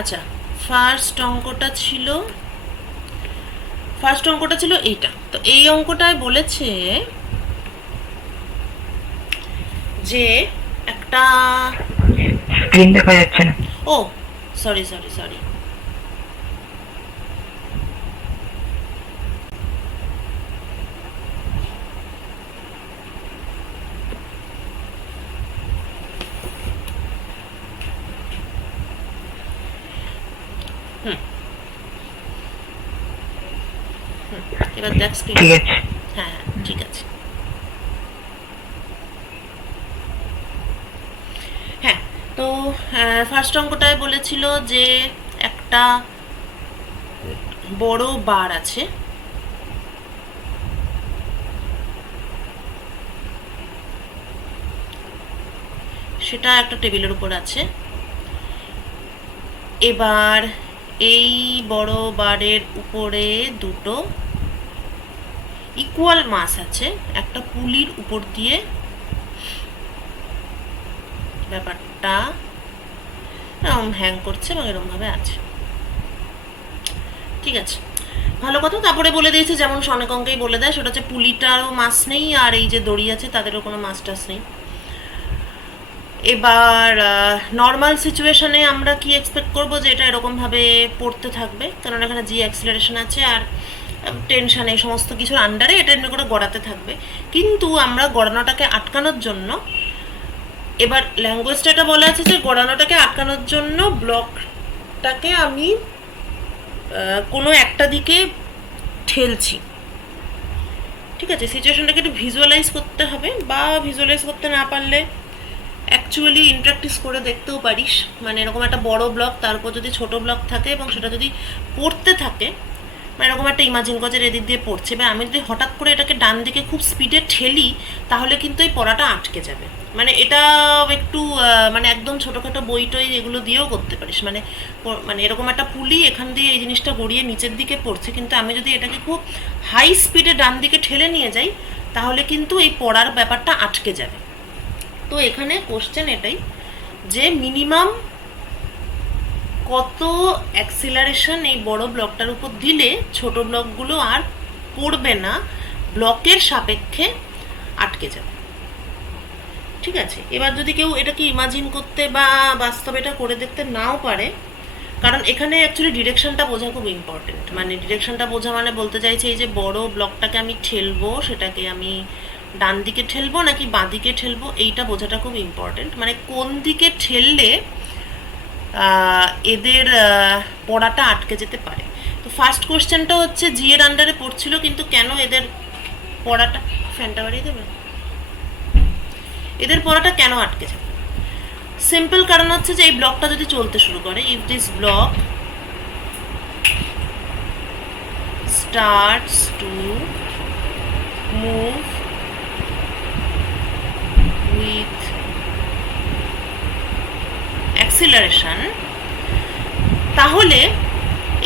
আচ্ছা, ফার্স্ট অঙ্কটা ছিল এইটা। তো এই অঙ্কটায় বলেছে যে একটা স্ক্রিন দেখা যাচ্ছে না। ও সরি সরি সরি এবার দেখ স্ক্রিন। ঠিক আছে। হ্যাঁ হ্যাঁ ঠিক আছে। হ্যাঁ, তো ফার্স্ট অঙ্কটায় বলেছিল যে একটা বড় বার আছে, সেটা একটা টেবিলের উপর আছে। এবার এই বড় বারের উপরে দুটো ইকুয়াল মাস আছে একটা পুলির উপর দিয়ে। ব্যাপারটা এরকম হ্যাং করছে এবং এরকমভাবে আছে। ঠিক আছে, ভালো কথা। তারপরে বলে দিয়েছে, যেমন অনেক অঙ্কেই বলে দেয়, সেটা হচ্ছে পুলিটারও মাস নেই আর এই যে দড়ি আছে তাদেরও কোনো মাস টাস নেই। এবার নর্মাল সিচুয়েশনে আমরা কি এক্সপেক্ট করবো, যে এটা এরকমভাবে পড়তে থাকবে, কারণ এখানে জি অ্যাক্সিলারেশন আছে আর টেনশন এই সমস্ত কিছুর আন্ডারে এটা এমনি করে গড়াতে থাকবে। কিন্তু আমরা গড়ানোটাকে আটকানোর জন্য, এবার ল্যাঙ্গুয়েজটা এটা বলা আছে যে গড়ানোটাকে আটকানোর জন্য ব্লকটাকে আমি কোনো একটা দিকে ঠেলছি। ঠিক আছে, সিচুয়েশনটাকে একটু ভিজুয়ালাইজ করতে হবে, বা ভিজুয়ালাইজ করতে না পারলে অ্যাকচুয়ালি ইন্ট্রাক্টিস করে দেখতেও পারিস। মানে এরকম একটা বড় ব্লক, তার উপর যদি ছোট ব্লক থাকে এবং সেটা যদি পড়তে থাকে, মানে এরকম একটা ইমাজিন কজের এদিক দিয়ে পড়ছে, বা আমি যদি হঠাৎ করে এটাকে ডান দিকে খুব স্পিডে ঠেলি, তাহলে কিন্তু এই পড়াটা আটকে যাবে। মানে এটা একটু মানে একদম ছোটোখাটো বই টই এগুলো দিয়েও করতে পারিস। মানে মানে এরকম একটা পুলি এখান দিয়ে এই জিনিসটা গড়িয়ে নিচের দিকে পড়ছে, কিন্তু আমি যদি এটাকে খুব হাই স্পিডে ডান দিকে ঠেলে নিয়ে যাই, তাহলে কিন্তু এই পড়ার ব্যাপারটা আটকে যাবে। তো এখানে কোশ্চেন এটাই যে মিনিমাম কত অ্যাক্সিলারেশন এই বড় ব্লকটার উপর দিলে ছোট ব্লকগুলো আর পড়বে না, ব্লকের সাপেক্ষে আটকে যাবে। ঠিক আছে, এবার যদি কেউ এটাকে ইমাজিন করতে বা বাস্তবে এটা করে দেখতে নাও পারে, কারণ এখানে অ্যাকচুয়ালি ডিরেকশনটা বোঝা খুব ইম্পর্টেন্ট। মানে ডিরেকশনটা বোঝা মানে বলতে চাইছে এই যে বড় ব্লকটাকে আমি ঠেলবো, সেটাকে আমি ডান দিকে ঠেলবো নাকি বাঁ দিকে ঠেলবো, এইটা বোঝাটা খুব ইম্পর্টেন্ট। মানে কোন দিকে ঠেললে এদের পড়াটা আটকে যেতে পারে। তো ফার্স্ট কোশ্চেনটা হচ্ছে জি এর আন্ডারে পড়ছিল, কিন্তু কেন এদের পড়াটা, ফ্যানটা বাড়িয়ে দেবে, এদের পড়াটা কেন আটকে যাবে? সিম্পল কারণ হচ্ছে যে এই ব্লকটা যদি চলতে শুরু করে, if this block starts to move with acceleration, তাহলে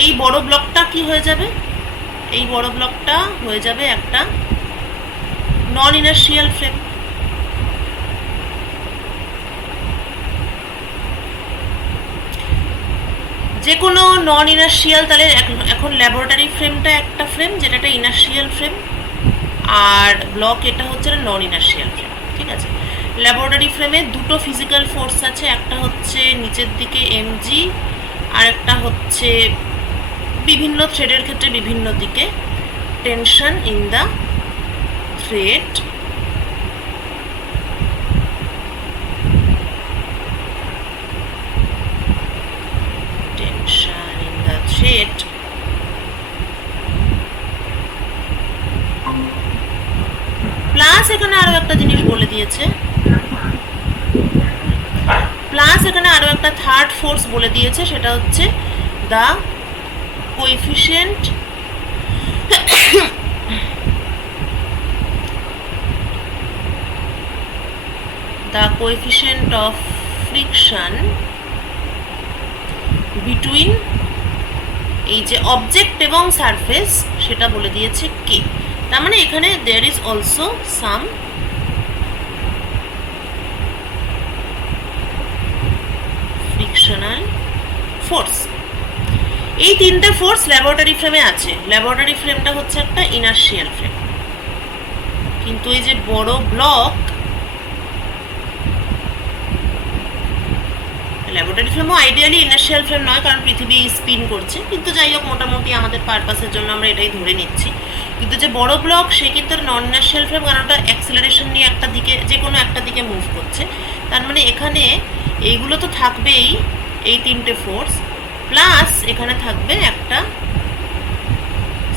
এই বড় ব্লকটা কি হয়ে যাবে? এই বড় ব্লকটা হয়ে যাবে একটা নন ইনার্শিয়াল ফ্রেম। যে কোনো নন ইনার্শিয়াল, তাহলে এখন ল্যাবরেটরি ফ্রেমটা একটা ফ্রেম, যেটা একটা ইনার্শিয়াল ফ্রেম, আর ব্লক এটা হচ্ছে নন ইনার্শিয়াল ফ্রেম। ঠিক আছে, ল্যাবরেটরি ফ্রেমে দুটো ফিজিক্যাল ফোর্স আছে, একটা হচ্ছে নিচের দিকে এমজি, আর একটা হচ্ছে বিভিন্ন থ্রেডের ক্ষেত্রে বিভিন্ন দিকে tension in the thread. Tension in the thread plus এখানে আরো একটা জিনিস বলে দিয়েছে, প্লাস এখানে আরো একটা থার্ড ফোর্স বলে দিয়েছে, সেটা হচ্ছে the coefficient of friction between এই যে অবজেক্ট এবং সারফেস, সেটা বলে দিয়েছে কে। তার মানে এখানে there is also some frictional force. এই তিনটে ফোর্স ল্যাবরেটরি ফ্রেমে আছে। ল্যাবরেটরি ফ্রেমটা হচ্ছে একটা ইনার্শিয়াল ফ্রেম, কিন্তু এই যে বড় ব্লক, ল্যাবরেটরি ফ্রেমও আইডিয়ালি ইনার্শিয়াল ফ্রেম নয়, কারণ পৃথিবী স্পিন করছে, কিন্তু যাই হোক মোটামুটি আমাদের পারপাসের জন্য আমরা এটাই ধরে নিচ্ছি। কিন্তু যে বড় ব্লক সে কিন্তু নন ইনার্শিয়াল ফ্রেম, কারণ ওটা অ্যাক্সিলারেশন নিয়ে একটা দিকে, যে কোনো একটা দিকে মুভ করছে। তার মানে এখানে এইগুলো তো থাকবেই, এই তিনটে ফোর্স, প্লাস এখানে থাকবে একটা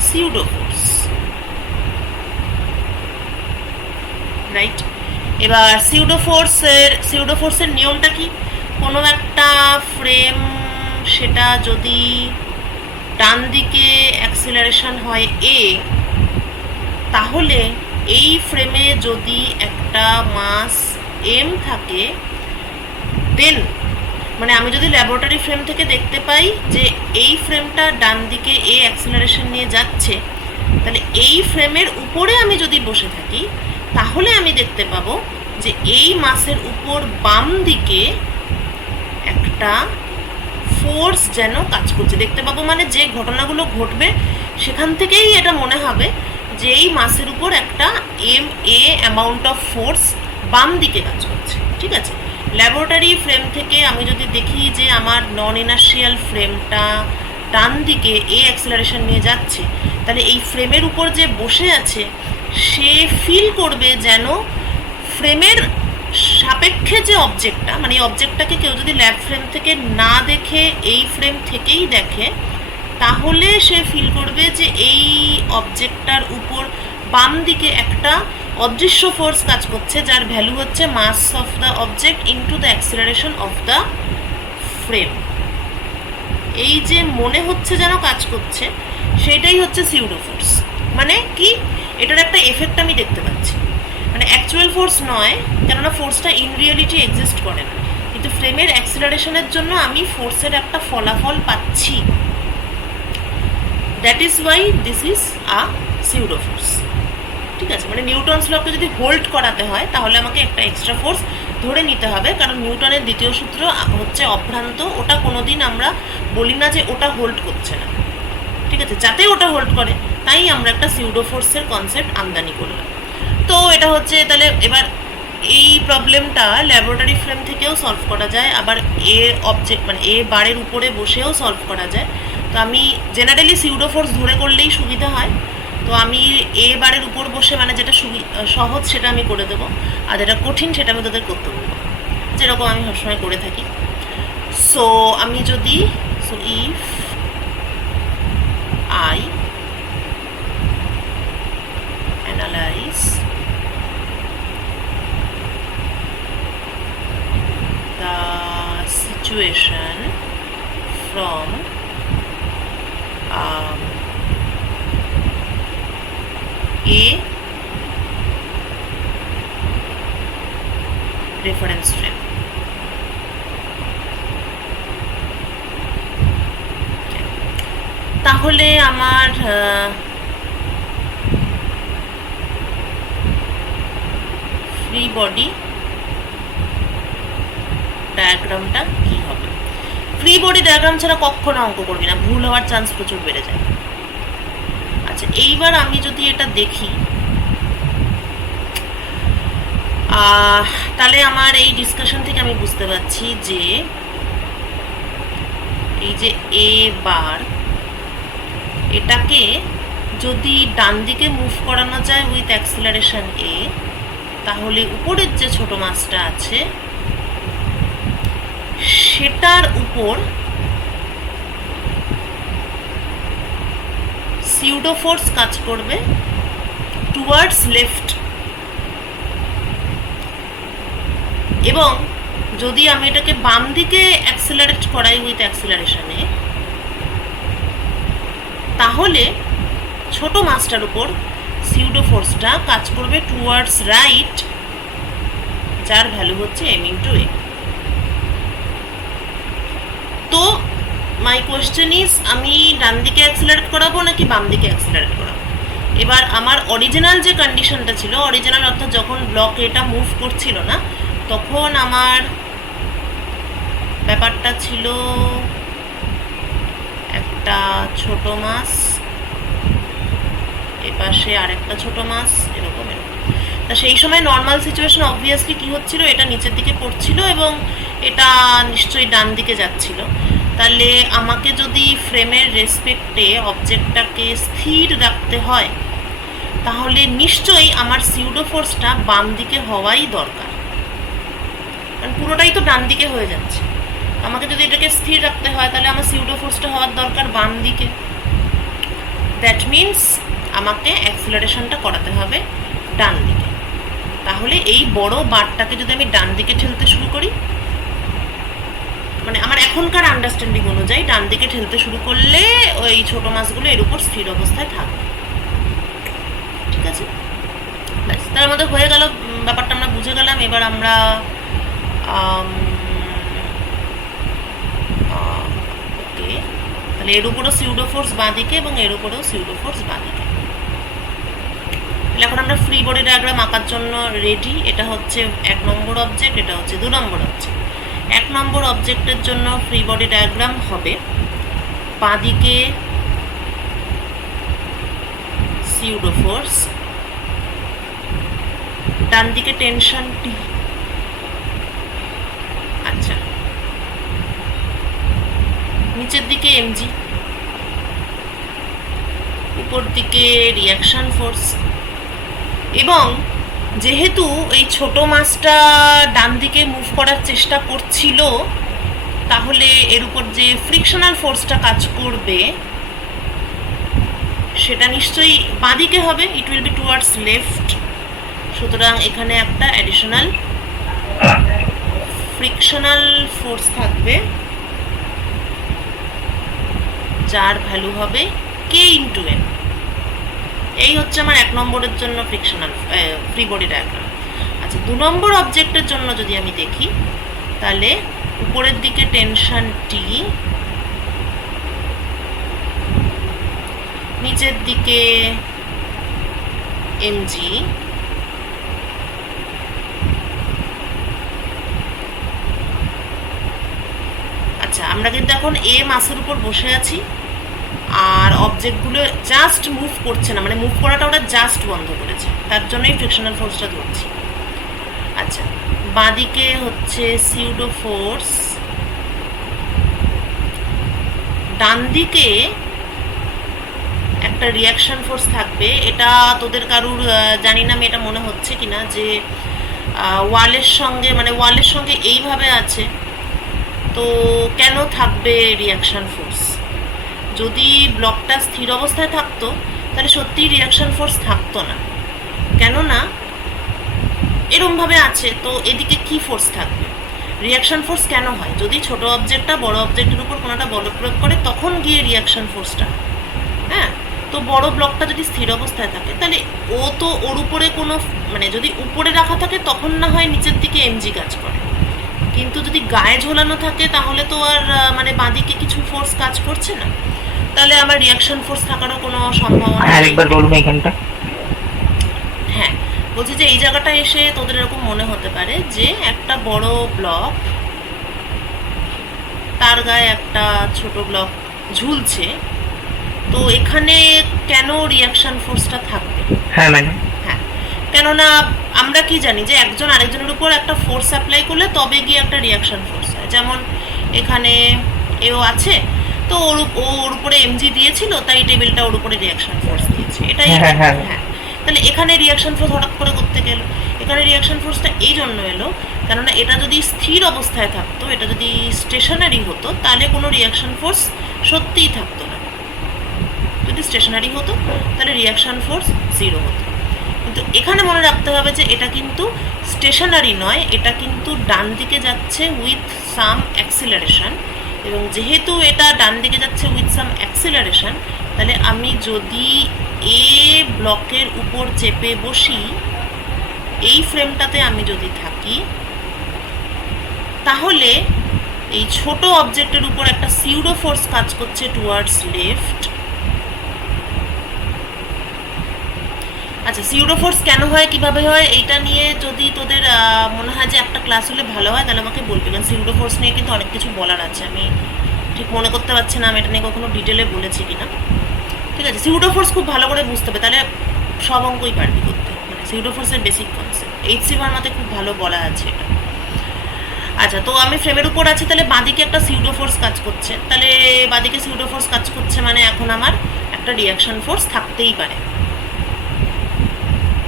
সিউডো ফোর্স, রাইট? এবার সিউডো ফোর্সের নিয়মটা কি? কোনো একটা ফ্রেম, সেটা যদি ডান দিকে অ্যাক্সিলারেশন হয় এ, তাহলে এই ফ্রেমে যদি একটা মাস এম থাকে, দেন মানে আমি যদি ল্যাবরেটরি ফ্রেম থেকে দেখতে পাই যে এই ফ্রেমটা ডান দিকে এ অ্যাক্সিলারেশন নিয়ে যাচ্ছে, তাহলে এই ফ্রেমের উপরে আমি যদি বসে থাকি, তাহলে আমি দেখতে পাবো যে এই মাসের উপর বাম দিকে একটা ফোর্স যেন কাজ করছে দেখতে পাবো। মানে যে ঘটনাগুলো ঘটবে সেখান থেকেই এটা মনে হবে যে এই মাসের উপর একটা M a amount of force বাম দিকে কাজ করছে, ঠিক আছে? ল্যাবরেটরি ফ্রেম থেকে আমি যদি দেখি যে আমার নন ইনার্শিয়াল ফ্রেমটা ডান দিকে এ অ্যাক্সিলারেশন নিয়ে যাচ্ছে, তাহলে এই ফ্রেমের উপর যে বসে আছে সে ফিল করবে যেন ফ্রেমের সাপেক্ষে যে অবজেক্টটা, মানে এই অবজেক্টটাকে কেউ যদি ল্যাব ফ্রেম থেকে না দেখে এই ফ্রেম থেকেই দেখে, তাহলে সে ফিল করবে যে এই অবজেক্টটার উপর বাম দিকে একটা অদৃশ্য ফোর্স কাজ করছে, যার ভ্যালু হচ্ছে mass of the object into the acceleration of the frame. এই যে মনে হচ্ছে যেন কাজ করছে, সেটাই হচ্ছে সিউডো ফোর্স। মানে কি, এটার একটা এফেক্ট আমি দেখতে পাচ্ছি, মানে অ্যাকচুয়াল ফোর্স নয়, কেননা ফোর্সটা ইন রিয়েলিটি এক্সিস্ট করে না, কিন্তু ফ্রেমের অ্যাক্সিলারেশনের জন্য আমি ফোর্সের একটা ফলাফল পাচ্ছি। That is why this is a pseudo force, ঠিক আছে? মানে নিউটনস লকে যদি হোল্ড করাতে হয়, তাহলে আমাকে একটা এক্সট্রা ফোর্স ধরে নিতে হবে, কারণ নিউটনের দ্বিতীয় সূত্র হচ্ছে অভ্রান্ত। ওটা কোনোদিন আমরা বলি না যে ওটা হোল্ড করছে না, ঠিক আছে? যাতে ওটা হোল্ড করে, তাই আমরা একটা সিউডো ফোর্সের কনসেপ্ট আমদানি করলাম। তো এটা হচ্ছে, তাহলে এবার এই প্রবলেমটা ল্যাবরেটরি ফ্রেম থেকেও সলভ করা যায়, আবার এ অবজেক্ট মানে এ বারের উপরে বসেও সলভ করা যায়। তো আমি জেনারেলি সিউডো ফোর্স ধরে করলেই সুবিধা হয়, তো আমি এ বারের উপর বসে, মানে যেটা সহজ সেটা আমি করে দেবো, আর যেটা কঠিন সেটা আমি তাদের করতে বলবো, যেরকম আমি সবসময় করে থাকি। সো আমি যদি if I analyse the situation from a reference frame. তাহলে আমার ফ্রি বডি ডায়াগ্রামটা কি হবে? ফ্রি বডি ডায়াগ্রাম ছাড়া কখনো অঙ্ক করবি না, ভুল হওয়ার চান্স প্রচুর বেড়ে যায়। আচ্ছা, এইবার আমি যদি এটা দেখি, তাহলে আমার এই ডিসকাশন থেকে আমি বুঝতে পারছি যে এই যে এ বার, এটাকে যদি ডান দিকে মুভ করানো যায় উইথ অ্যাক্সিলারেশন এ, তাহলে উপরের যে ছোট মাসটা আছে সেটার উপর সিউডো ফোর্স কাজ করবে টুয়ার্ডস লেফট, এবং যদি আমি এটাকে বাম দিকে অ্যাক্সিলারেট করাই উইথ অ্যাক্সিলারেশনে, তাহলে ছোট মাসটার উপর সিউডো ফোর্সটা কাজ করবে টুয়ার্ডস রাইট, যার ভ্যালু হচ্ছে এম ইন্টু এ। তো মাই কোয়েশ্চেন ইজ, আমি ডান দিকে অ্যাক্সিলারেট করাবো নাকি বাম দিকে অ্যাক্সিলারেট করাবো? এবার আমার অরিজিনাল যে কন্ডিশনটা ছিল, অরিজিনাল অর্থাৎ যখন ব্লক এটা মুভ করছিল না, তখন আমার ব্যাপারটা ছিল একটা ছোট মাস, এপাশে আরেকটা ছোট মাস, এরকম এরকম। তা সেই সময় নর্মাল সিচুয়েশন অবভিয়াসলি কি হচ্ছিল, এটা নিচের দিকে পড়ছিল এবং এটা নিশ্চয়ই ডান দিকে যাচ্ছিল। তাহলে আমাকে যদি ফ্রেমের রেসপেক্টে অবজেক্টটাকে স্থির রাখতে হয় তাহলে নিশ্চয়ই আমার সিউডো ফোর্সটা বাম দিকে হওয়াই দরকার, কারণ পুরোটাই তো ডান দিকে হয়ে যাচ্ছে। আমাকে যদি এটাকে স্থির রাখতে হয় তাহলে আমার সিউডো ফোর্সটা হওয়ার দরকার বাম দিকে। দ্যাট মিনস আমাকে অ্যাক্সিলারেশনটা করাতে হবে ডান দিকে। তাহলে এই বড় বারটাকে যদি আমি ডান দিকে ঠেলতে শুরু করি, মানে আমার এখনকার আন্ডারস্ট্যান্ডিং অনুযায়ী ডান দিকে ঠেলতে শুরু করলে ওই ছোট মাছগুলো এর উপর স্থির অবস্থায় থাকবে। ঠিক আছে, ব্যাস তার মধ্যে হয়ে গেল, ব্যাপারটা আমরা বুঝে গেলাম। এবার আমরা ওকে, তাহলে এর উপরও সিউডো ফোর্স বাঁদিকে এবং এর উপরেও সিউডো ফোর্স বাঁদিকে। তাহলে এখন আমরা ফ্রি বডি ডায়াগ্রাম আঁকার জন্য রেডি। এটা হচ্ছে 1 নম্বর অবজেক্ট, এটা হচ্ছে 2 নম্বর অবজেক্ট। 1 নম্বর অবজেক্টের জন্য ফ্রি বডি ডায়াগ্রাম হবে বাঁদিকে সিউডো ফোর্স, ডান দিকে টেনশন টি। আচ্ছা, নিচের দিকে এমজি, উপর দিকে রিয়াকশন ফোর্স। এবং যেহেতু এই ছোট মাছটা ডান দিকে মুভ করার চেষ্টা করছিল, তাহলে এর উপর যে ফ্রিকশনাল ফোর্সটা কাজ করবে সেটা নিশ্চয়ই বাঁদিকে হবে, ইট উইল বি টুয়ার্ডস লেফট। সুতরাং এখানে একটা অ্যাডিশনাল ফ্রিকশনাল ফোর্স থাকবে যার ভ্যালু হবে কে ইন্টু এন। এই হচ্ছে আমার 1 নম্বরের জন্য ফ্রিকশনাল ফ্রি বডি ডায়াগ্রাম। আচ্ছা, 2 নম্বর অবজেক্টের জন্য যদি আমি দেখি তাহলে উপরের দিকে টেনশন টি, নিচের দিকে এমজি, আচ্ছা আমরা কিন্তু এখন এ মাসের উপর বসে আছি আর অবজেক্টগুলো জাস্ট মুভ করছে না, মানে মুভ করাটা ওটা জাস্ট বন্ধ করেছে, তার জন্যই ফ্রিকশনাল ফোর্সটা ধরছি। আচ্ছা, বাঁদিকে হচ্ছে সিউডো ফোর্স, ডান দিকে একটা রিয়াকশন ফোর্স থাকবে। এটা তোদের কারুর জানি না আমি এটা মনে হচ্ছে কিনা যে ওয়ালের সঙ্গে, মানে ওয়ালের সঙ্গে এইভাবে আছে, তো কেন থাকবে রিয়াকশন ফোর্স? যদি ব্লকটা স্থির অবস্থায় থাকতো তাহলে সত্যিই রিয়াকশন ফোর্স থাকতো না, কেননা এরমভাবে আছে, তো এদিকে কি ফোর্স থাকবে? রিয়াকশন ফোর্স কেন হয়? যদি ছোট অবজেক্টটা বড় অবজেক্টের উপর কোনোটা বল প্রয়োগ করে তখন গিয়ে রিয়াকশন ফোর্সটা, হ্যাঁ। তো বড় ব্লকটা যদি স্থির অবস্থায় থাকে তাহলে ও তো ওর উপরে কোনো, মানে যদি উপরে রাখা থাকে তখন না হয় নিচের দিকে এমজি কাজ করে, কিন্তু যদি গায়ে ঝোলানো থাকে তাহলে তো আর মানে বাঁদিকে কিছু ফোর্স কাজ করছে না, তাহলে আমার রিয়াকশন ফোর্স থাকারও কোনো সম্ভাবনা নেই। আরেকবার বলুন এখানটা। হ্যাঁ, বলছি যে এই জায়গাটা এসে তোদের এরকম মনে হতে পারে যে একটা বড় ব্লক, তার গায়ে একটা ছোট ব্লক ঝুলছে, তো এখানে কেন রিয়াকশন ফোর্সটা থাকবে? হ্যাঁ ম্যাডাম। হ্যাঁ, কেননা আমরা কি জানি যে একজন আরেকজনের উপর একটা ফোর্স অ্যাপ্লাই করলে তবে গিয়ে একটা রিয়াকশন ফোর্স হয়। যেমন এখানে এও আছে, তো ওর উপরে এমজি দিয়েছিল তাই টেবিলটা ওর উপরে রিয়াকশন ফোর্স দিয়েছে, এটাই। হ্যাঁ। তাহলে এখানে রিয়াকশন ফোর্স হঠাৎ করে করতে গেল, এখানে রিয়াকশন ফোর্সটা এই জন্য এলো কেননা এটা যদি স্থির অবস্থায় থাকতো, এটা যদি স্টেশনারি হতো তাহলে কোনো রিয়াকশন ফোর্স সত্যিই থাকতো না। যদি স্টেশনারি হতো তাহলে রিয়াকশন ফোর্স 0 হতো, কিন্তু এখানে মনে রাখতে হবে যে এটা কিন্তু স্টেশনারি নয়, এটা কিন্তু ডান দিকে যাচ্ছে উইথ সাম অ্যাক্সিলারেশন, এবং যেহেতু এটা ডান দিকে যাচ্ছে উইথ সাম অ্যাক্সিলারেশন তাহলে আমি যদি এ ব্লকের উপর চেপে বসি, এই ফ্রেমটাতে আমি যদি থাকি, তাহলে এই ছোট অবজেক্টের উপর একটা সিউডো ফোর্স কাজ করছে টুয়ার্ডস লেফট। আচ্ছা, সিউডো ফোর্স কেন হয়, কিভাবে হয়, এইটা নিয়ে যদি তোদের মনে হয় যে একটা ক্লাস হলে ভালো হয় তাহলে আমাকে বলবি, কারণ সিউডো ফোর্স নিয়ে কিন্তু অনেক কিছু বলার আছে, আমি ঠিক মনে করতে পারছি না আমি এটা নিয়ে কখনো ডিটেলে বলেছি কিনা। ঠিক আছে, সিউডো ফোর্স খুব ভালো করে বুঝতে হবে, তাহলে সব অঙ্কই পারবি করতে। মানে সিউডো ফোর্সের বেসিক কনসেপ্ট এইচসি ভার্মাতে খুব ভালো বলা আছে এটা। আচ্ছা, তো আমি ফ্রেমের উপর আছি, তাহলে বাঁদিকে একটা সিউডো ফোর্স কাজ করছে, তাহলে বাঁদিকে সিউডো ফোর্স কাজ করছে মানে এখন আমার একটা রিয়াকশন ফোর্স থাকতেই পারে।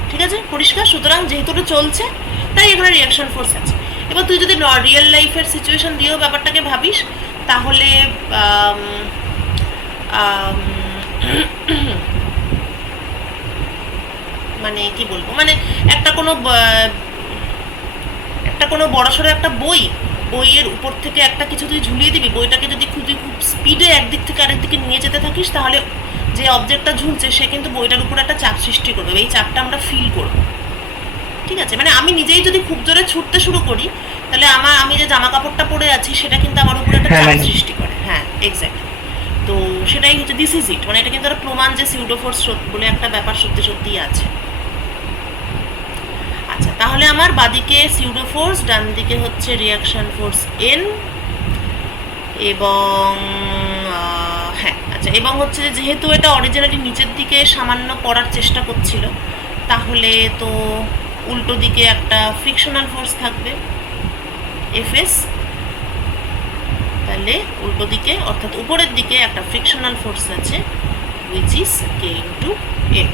ঠিক আছে, পরিষ্কার? সুতরাং যেহেতু ওটা চলছে তাই এখানে রিয়াকশন ফোর্স আছে। এবার তুই যদি রিয়েল লাইফের সিচুয়েশন দিয়েও ব্যাপারটাকে ভাবিস, তাহলে মানে কি বলবো, মানে একটা কোনো বড়সড় একটা বইয়ের উপর থেকে একটা কিছু তুই ঝুলিয়ে দিবি, বইটাকে যদি খুব স্পিডে একদিক থেকে আরেক দিকে নিয়ে যেতে থাকিস, তাহলে যে অবজেক্টটা ঝুলছে সে কিন্তু বইটার উপর একটা চাপ সৃষ্টি করবে, এই চাপটা আমরা ফিল করবো। ঠিক আছে, মানে আমি নিজেই যদি খুব জোরে ছুটতে শুরু করি, তাহলে আমি যে জামা কাপড়টা পরে আছি সেটা কিন্তু আমার উপরে একটা চাপ সৃষ্টি করে। হ্যাঁ, এক্স্যাক্টলি। তো সেটাই হচ্ছে দিস ইজ ইট, মানে এটা কিন্তু একটা প্রমাণ যে সিউডো ফোর্স বলে একটা ব্যাপার সত্যি সত্যিই আছে। আচ্ছা, তাহলে আমার বাদিকে সিউডো ফোর্স, ডান দিকে হচ্ছে রিয়াকশন ফোর্স এন, এবং হ্যাঁ আচ্ছা, এবং হচ্ছে যেহেতু এটা অরিজিনালি নিচের দিকে সামান্য পড়ার চেষ্টা করছিল, তাহলে তো উল্টো দিকে একটা ফ্রিকশনাল ফোর্স থাকবে এফএস, তাহলে উল্টো দিকে অর্থাৎ উপরের দিকে একটা ফ্রিকশনাল ফোর্স আছে which is K into N.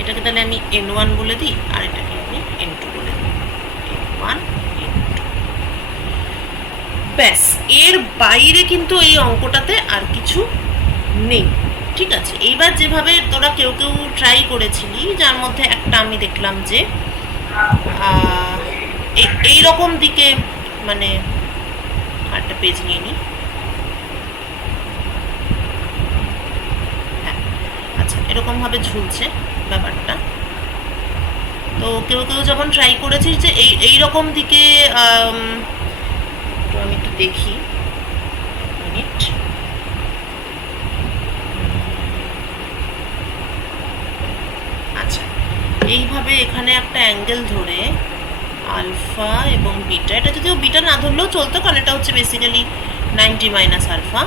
এটাকে তাহলে আমি N1 বলে দিই, আর এটাকে আমি N2 বলে দিই, N1 N2। ব্যাস, এর বাইরে কিন্তু এই অঙ্কটাতে আর কিছু নেই। ঠিক আছে, এইবার যেভাবে তোরা কেউ কেউ ট্রাই করেছিলি, যার মধ্যে একটা আমি দেখলাম যে এইরকম দিকে, মানে আরেকটা পেজ নিয়ে নিই। হ্যাঁ আচ্ছা, এরকমভাবে ঝুলছে ব্যাপারটা। তো কেউ কেউ যখন ট্রাই করেছিস যে এইরকম দিকে, আমি একটু দেখি, মিনিট। আচ্ছা, এইভাবে এখানে একটা অ্যাঙ্গেল ধরে আলফা এবং বিটা, এটা যদিও বিটা না ধরলেও চলতো, কারণ এটা হচ্ছে বেসিক্যালি 90 মাইনাস আলফা।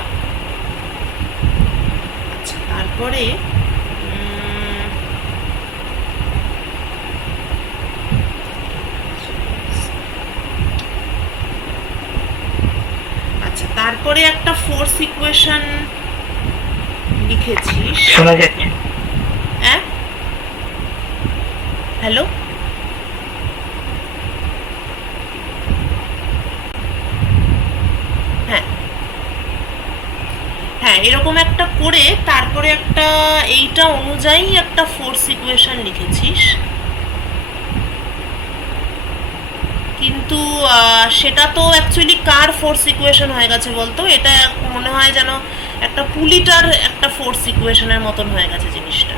আচ্ছা, তারপরে তারপরে একটা ফোর্স ইকুয়েশন লিখেছিস, শোনা যাচ্ছে? হ্যাঁ, হ্যালো, হ্যাঁ হ্যাঁ, এরকম একটা করে তারপরে একটা এইটা অনুযায়ী একটা ফোর্স ইকুয়েশন লিখেছিস, কিন্তু সেটা তো অ্যাকচুয়ালি কার ফোর্স ইকুয়েশন হয়ে গেছে বলতো? এটা মনে হয় যেন একটা পুলিটার একটা ফোর্স ইকুয়েশনের মতন হয়ে গেছে জিনিসটা।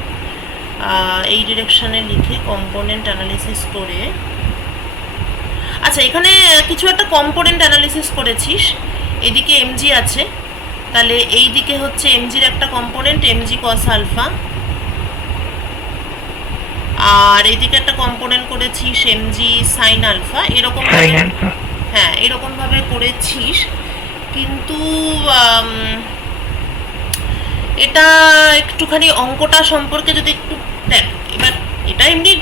এই ডিরেকশনে লিখে কম্পোনেন্ট অ্যানালিসিস করে, আচ্ছা এখানে কিছু একটা কম্পোনেন্ট অ্যানালিসিস করেছিস, এদিকে এমজি আছে, তাহলে এই দিকে হচ্ছে এমজির একটা কম্পোনেন্ট এমজি কস আলফা, আর এইদিকে একটা কম্পোনেন্ট করেছিস এমজি সাইন আলফা, এরকম হ্যাঁ এরকম ভাবে করেছিস। কিন্তু এটা একটুখানি অঙ্কটা সম্পর্কে যদি একটু দেখ, এবার এটা এমনি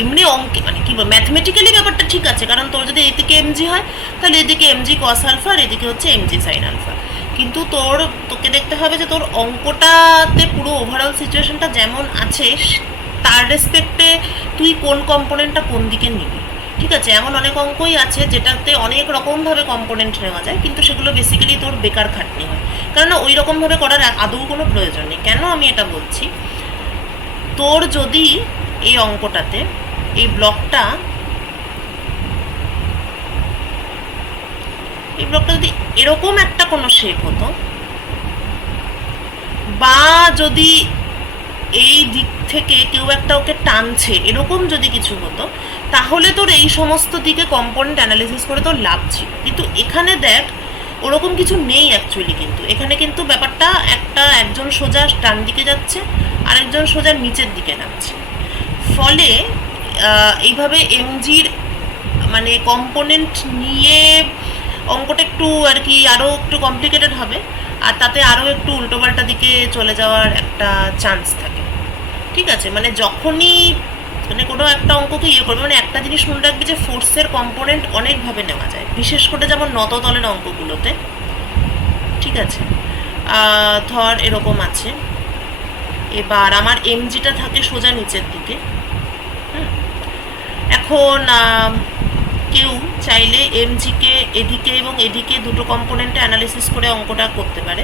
এমনি অঙ্কে মানে কি বল, ম্যাথমেটিক্যালি ব্যাপারটা ঠিক আছে, কারণ তোর যদি এদিকে এমজি হয় তাহলে এদিকে এমজি কস আলফা আর এদিকে হচ্ছে এমজি সাইন আলফা, কিন্তু তোকে দেখতে হবে যে তোর অঙ্কটাতে পুরো ওভারঅল সিচুয়েশনটা যেমন আছে তার রেসপেক্টে তুই কোন কম্পোনেন্টটা কোন দিকে নিবি। ঠিক আছে, এমন অনেক অঙ্কই আছে যেটাতে অনেক রকমভাবে কম্পোনেন্ট নেওয়া যায়, কিন্তু সেগুলো বেসিক্যালি তোর বেকার খাটনি হয়, কারণ ওই রকমভাবে করার আদৌ কোনো প্রয়োজন নেই। কেন আমি এটা বলছি, তোর যদি এই অঙ্কটাতে এই ব্লকটা যদি এরকম একটা কোনো শেপ হতো, বা যদি এই দিক থেকে কেউ একটা ওকে টানছে এরকম যদি কিছু হতো, তাহলে তোর এই সমস্ত দিকে কম্পোনেন্ট অ্যানালিসিস করে তোর লাভ ছিল। কিন্তু এখানে দেখ ওরকম কিছু নেই অ্যাকচুয়ালি, কিন্তু এখানে কিন্তু ব্যাপারটা একজন সোজা ডান দিকে যাচ্ছে আর একজন সোজা নিচের দিকে নামছে, ফলে এইভাবে এমজির মানে কম্পোনেন্ট নিয়ে অঙ্কটা একটু আর কি আরও একটু কমপ্লিকেটেড হবে, আর তাতে আরও একটু উল্টোপাল্টা দিকে চলে যাওয়ার একটা চান্স থাকে। ঠিক আছে, মানে যখনই মানে কোনো একটা অঙ্ককে ইয়ে করবে, মানে একটা জিনিস মনে রাখবে যে ফোর্সের কম্পোনেন্ট অনেকভাবে নেওয়া যায়, বিশেষ করে যেমন নততলের অঙ্কগুলোতে। ঠিক আছে, ধর এরকম আছে, এবার আমার এমজিটা থাকে সোজা নিচের দিকে। এখন কেউ চাইলে এমজিকে এদিকে এবং এদিকে দুটো কম্পোনেন্টে অ্যানালিসিস করে অঙ্কটা করতে পারে,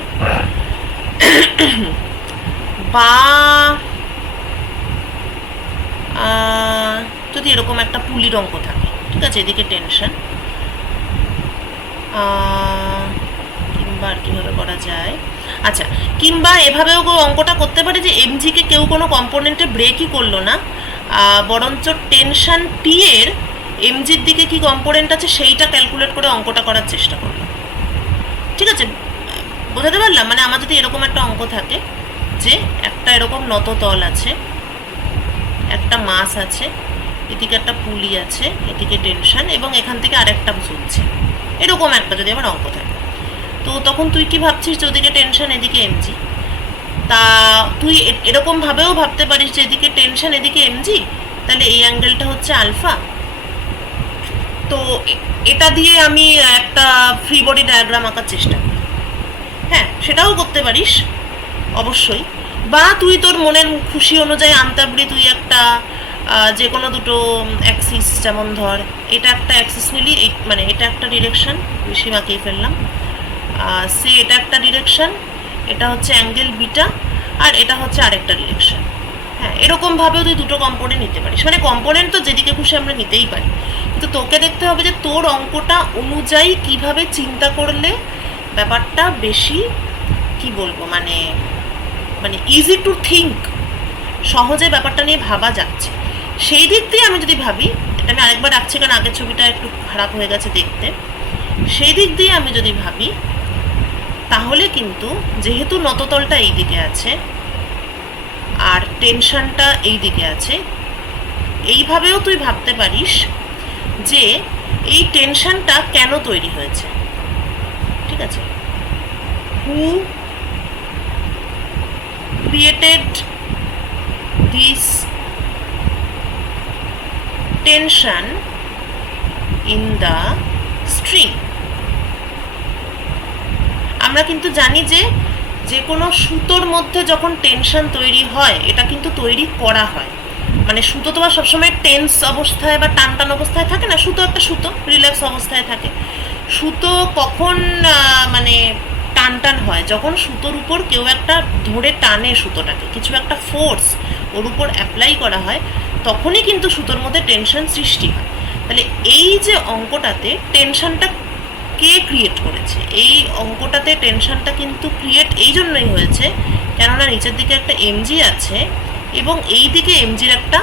বা যদি এরকম একটা পুলির অঙ্ক থাকে, ঠিক আছে, এদিকে টেনশন, কিংবা আর কীভাবে করা যায়, আচ্ছা, কিংবা এভাবেও অঙ্কটা করতে পারে যে এমজিকে কেউ কোনো কম্পোনেন্টে ব্রেকই করলো না, বরঞ্চ টেনশন টি এর এমজির দিকে কি কম্পোনেন্ট আছে সেইটা ক্যালকুলেট করে অঙ্কটা করার চেষ্টা করলো। ঠিক আছে, বোঝাতে পারলাম? মানে আমার যদি এরকম একটা অঙ্ক থাকে যে একটা এরকম নততল আছে, একটা মাস আছে, এদিকে একটা পুলি আছে, এদিকে টেনশন, এবং এখান থেকে আরেকটা ঝুলছে, এরকম একটা যদি আমার অঙ্ক থাকে, তো তখন তুই কি ভাবছিস যে ওদিকে টেনশন এদিকে এমজি, তা তুই এরকমভাবেও ভাবতে পারিস যে এদিকে টেনশন এদিকে এমজি, তাহলে এই অ্যাঙ্গেলটা হচ্ছে আলফা। তো এটা দিয়ে আমি একটা ফ্রি বডি ডায়াগ্রাম আঁকার চেষ্টা করি, হ্যাঁ সেটাও করতে পারিস অবশ্যই। বা তুই তোর মনের খুশি অনুযায়ী আনতে পারি, তুই একটা যে কোনো দুটো অ্যাক্সিস, যেমন ধর এটা একটা অ্যাক্সিস নিলি, মানে এটা একটা ডিরেকশন, বেশি মাখিয়ে ফেললাম, সে এটা একটা ডিরেকশন, এটা হচ্ছে অ্যাঙ্গেল বিটা, আর এটা হচ্ছে আরেকটা ডিরেকশন। হ্যাঁ, এরকমভাবেও তুই দুটো কম্পোনেন্ট নিতে পারিস, মানে কম্পোনেন্ট তো যেদিকে খুশি আমরা নিতেই পারি, কিন্তু তোকে দেখতে হবে যে তোর অঙ্কটা অনুযায়ী কিভাবে চিন্তা করলে ব্যাপারটা বেশি কি বলবো, মানে মানে ইজি টু থিঙ্ক, সহজে ব্যাপারটা নিয়ে ভাবা যাচ্ছে, সেই দিক দিয়ে আমি যদি ভাবি, এটা আমি আরেকবার রাখছি কারণ আগের ছবিটা একটু খারাপ হয়ে গেছে দেখতে, সেই দিক দিয়ে আমি যদি ভাবি, তাহলে কিন্তু যেহেতু নততলটা এই দিকে আছে আর টেনশনটা এই দিকে আছে, এইভাবেও তুই ভাবতে পারিস যে এই টেনশনটা কেন তৈরি হয়েছে। ঠিক আছে, হু created this tension in the string. আমরা কিন্তু জানি যে যে কোনো সুতোর মধ্যে যখন টেনশন তৈরি হয়, এটা কিন্তু তৈরি করা হয়, মানে সুতো তো আর সবসময় টেন্স অবস্থায় বা টান টান অবস্থায় থাকে না, সুতো একটা সুতো রিল্যাক্স অবস্থায় থাকে। সুতো কখন মানে টান টান হয়, যখন সুতোর উপর কেউ একটা ধরে টানে সুতোটাকে, কিছু একটা ফোর্স ওর উপর অ্যাপ্লাই করা হয়, তখনই কিন্তু সুতোর মধ্যে টেনশন সৃষ্টি হয়। তাহলে এই যে অঙ্কটাতে টেনশনটা কে ক্রিয়েট করেছে, এই অঙ্কটাতে টেনশনটা কিন্তু ক্রিয়েট এই জন্যই হয়েছে কেননা নিচের দিকে একটা এমজি আছে এবং এই দিকে এমজির একটা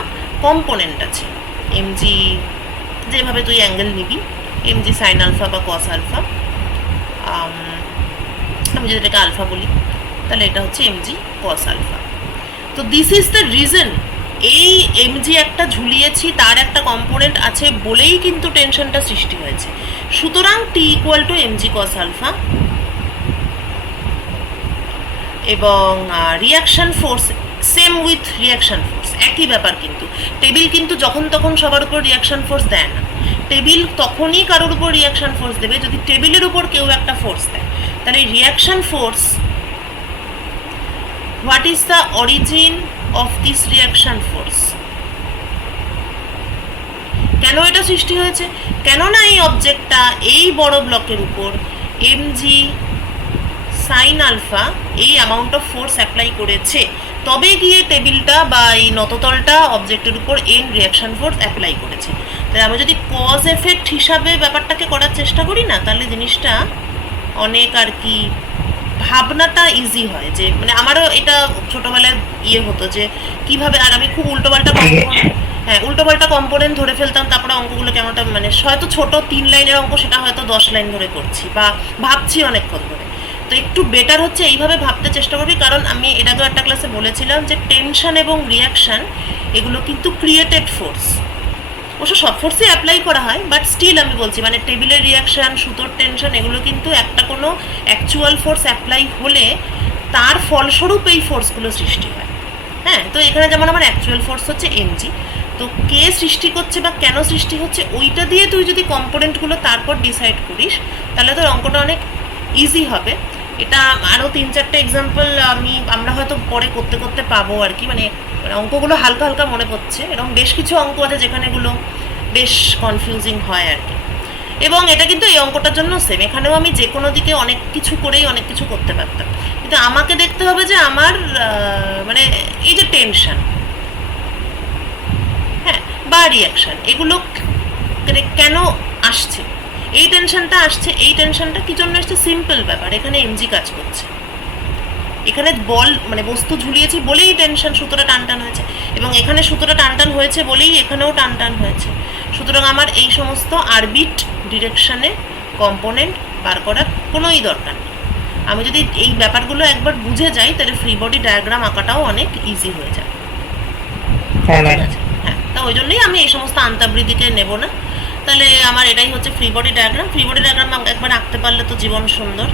কম্পোনেন্ট আছে। এমজি যেভাবে তুই অ্যাঙ্গেল নিবি, এমজি সাইন আলফা বা কস আলফা, আমি যদি এটাকে আলফা বলি তাহলে এটা হচ্ছে এমজি কস আলফা। তো দিস ইজ দ্য রিজন, এই এমজি একটা ঝুলিয়েছি, তার একটা কম্পোনেন্ট আছে বলেই কিন্তু টেনশনটা সৃষ্টি হয়েছে। সুতরাং T equal to MG cos alpha, এবং reaction force same with reaction force, একই ব্যাপার। কিন্তু টেবিল কিন্তু যখন তখন সবার উপর রিয়াকশন ফোর্স দেয় না, টেবিল তখনই কারোর উপর রিয়াকশন ফোর্স দেবে যদি টেবিলের উপর কেউ একটা ফোর্স দেয়। তাহলে reaction force, what is the origin of this reaction force, কেন এটা সৃষ্টি হয়েছে? কেননা এই অবজেক্টটা এই বড় ব্লকের উপর এমজি সাইন আলফা এই অ্যামাউন্ট অফ ফোর্স অ্যাপ্লাই করেছে, তবে গিয়ে টেবিলটা বা এই নততলটা অবজেক্টের উপর এন রিয়াকশন ফোর্স অ্যাপ্লাই করেছে। তাই আমি যদি কজ এফেক্ট হিসাবে ব্যাপারটাকে করার চেষ্টা করি না, তাহলে জিনিসটা অনেক আর কি ভাবনাটা ইজি হয়। যে মানে আমারও এটা ছোটোবেলায় হতো যে কীভাবে, আর আমি খুব উল্টোপাল্টা উল্টোপাল্টা কম্পোনেন্ট ধরে ফেলতাম, তারপরে অঙ্কগুলো কেমনটা মানে হয়তো ছোট 3 লাইনের অঙ্ক, সেটা হয়তো 10 লাইন ধরে করছি বা ভাবছি অনেকক্ষণ ধরে। তো একটু বেটার হচ্ছে এইভাবে ভাবতে চেষ্টা করবি, কারণ আমি এর আগেও একটা ক্লাসে বলেছিলাম যে টেনশন এবং রিয়াকশান এগুলো কিন্তু ক্রিয়েটেড ফোর্স। অবশ্য সব ফোর্সই অ্যাপ্লাই করা হয়, বাট স্টিল আমি বলছি মানে টেবিলের রিয়াকশান, সুতোর টেনশন, এগুলো কিন্তু একটা কোনো অ্যাকচুয়াল ফোর্স অ্যাপ্লাই হলে তার ফলস্বরূপ এই ফোর্সগুলো সৃষ্টি হয়। হ্যাঁ, তো এখানে যেমন আমার অ্যাকচুয়াল ফোর্স হচ্ছে mg, তো কে সৃষ্টি করছে বা কেন সৃষ্টি হচ্ছে ওইটা দিয়ে তুই যদি কম্পোনেন্টগুলো তারপর ডিসাইড করিস তাহলে তোর অঙ্কটা অনেক ইজি হবে। এটা আরও 3-4টে এক্সাম্পল আমরা হয়তো পরে করতে করতে পাবো আর কি, মানে অঙ্কগুলো হালকা হালকা মনে পড়ছে, এরকম বেশ কিছু অঙ্ক আছে যেখানে এগুলো বেশ কনফিউজিং হয় আর কি। এবং এটা কিন্তু এই অঙ্কটার জন্য সেম, এখানেও আমি যে কোনো দিকে অনেক কিছু করেই অনেক কিছু করতে পারতাম, কিন্তু আমাকে দেখতে হবে যে আমার মানে এই যে টেনশন, হ্যাঁ, বা রিয়াকশান, এগুলো কেন আসছে, এই টেনশনটা আসছে, এই টেনশনটা কি জন্য আসছে, সিম্পল ব্যাপার, এখানে এমজি কাজ করছে, এখানে বল মানে বস্তু ঝুলিয়েছি বলেই টেনশন সুতোটা টানটান হয়েছে, এবং এখানে সুতোটা টানটান হয়েছে বলেই এখানেও টানটান হয়েছে। সুতরাং আমার এই সমস্ত আরবিট ডিরেকশনে কম্পোনেন্ট বার করার কোনোই দরকার নেই। আমি যদি এই ব্যাপারগুলো একবার বুঝে যাই তাহলে ফ্রি বডি ডায়াগ্রাম আঁকাটাও অনেক ইজি হয়ে যায়। হ্যাঁ ম্যাম। হ্যাঁ, তা ওই জন্যই আমি এই সমস্ত আন্তাবৃত্তিকে নেব না। তাহলে আমার এটাই হচ্ছে free body diagram. Free body diagram একবার আঁকতে পারলে তো জীবন সুন্দর।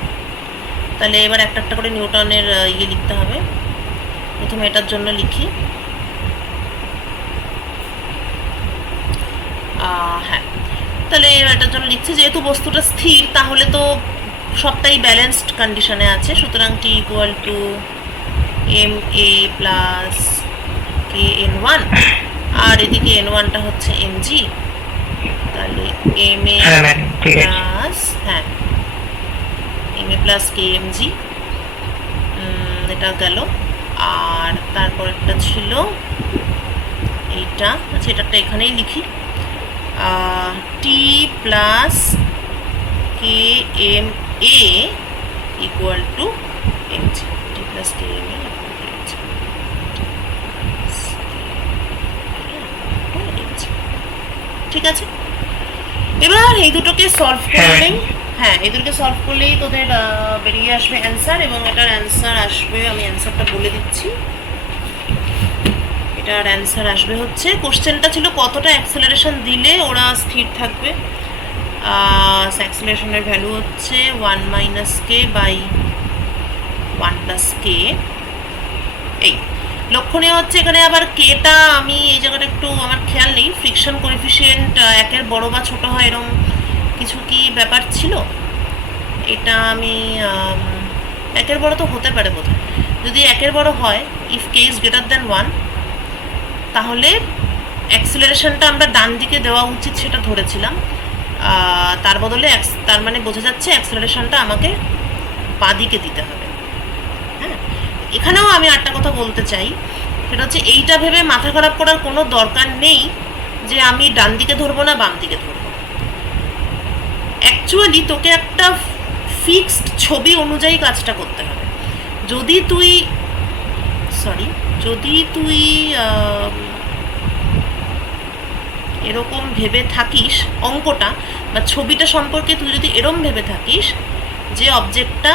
তাহলে এবার একটা একটা করে নিউটনের লিখতে হবে। প্রথমে এটার জন্য লিখি। হ্যাঁ, তাহলে এটার জন্য লিখছি, যেহেতু বস্তুটা স্থির তাহলে তো সবটাই ব্যালেন্সড কন্ডিশনে আছে, সুতরাং T equal to M A plus K N one, আর এদিকে এন ওয়ানটা হচ্ছে এম জি, তাহলে এম এ প্লাস, হ্যাঁ, M A plus K M G, এটা গেল। আর তারপরেরটা ছিল এইটা, আচ্ছা এটা এখানেই লিখি, T plus K M A equal to M G, T plus K M A ঠিক আছে। এবার এই দুটোকে সলভ করলেই, হ্যাঁ এই দুটোকে সলভ করলেই তোদের বেরিয়ে আসবে অ্যান্সার, এবং এটার অ্যান্সার আসবে, আমি অ্যান্সারটা বলে দিচ্ছি। এটার অ্যান্সার আসবে হচ্ছে, কোশ্চেনটা ছিল কতটা অ্যাক্সেলারেশন দিলে ওরা স্থির থাকবে। অ্যাক্সেলারেশনের ভ্যালু হচ্ছে 1 মাইনাস কে বাই 1 প্লাস কে। এই লক্ষণীয় হচ্ছে এখানে আবার কেটা, আমি এই জায়গাটা একটু আমার খেয়াল নেই, ফ্রিকশন কোএফিসিয়েন্ট একের বড় বা ছোট হয় এরকম কিছু কি ব্যাপার ছিল, এটা আমি একের বড় তো হতে পারে বোধহয়, যদি একের বড় হয়, if K is greater than 1, তাহলে অ্যাক্সিলারেশনটা আমরা ডান দিকে দেওয়া উচিত সেটা ধরেছিলাম, তার বদলে তার মানে বোঝা যাচ্ছে অ্যাক্সিলারেশনটা আমাকে বাঁ দিকে দিতে হবে। হ্যাঁ, এখানেও আমি একটা কথা বলতে চাই, সেটা হচ্ছে এইটা ভেবে মাথা খারাপ করার কোনো দরকার নেই যে আমি ডান দিকে ধরবো না বাম দিকে ধরবো। অ্যাকচুয়ালি তোকে একটা ফিক্সড ছবি অনুযায়ী কাজটা করতে হবে। যদি তুই এরকম ভেবে থাকিস অঙ্কটা বা ছবিটা সম্পর্কে, তুই যদি এরকম ভেবে থাকিস যে অবজেক্টটা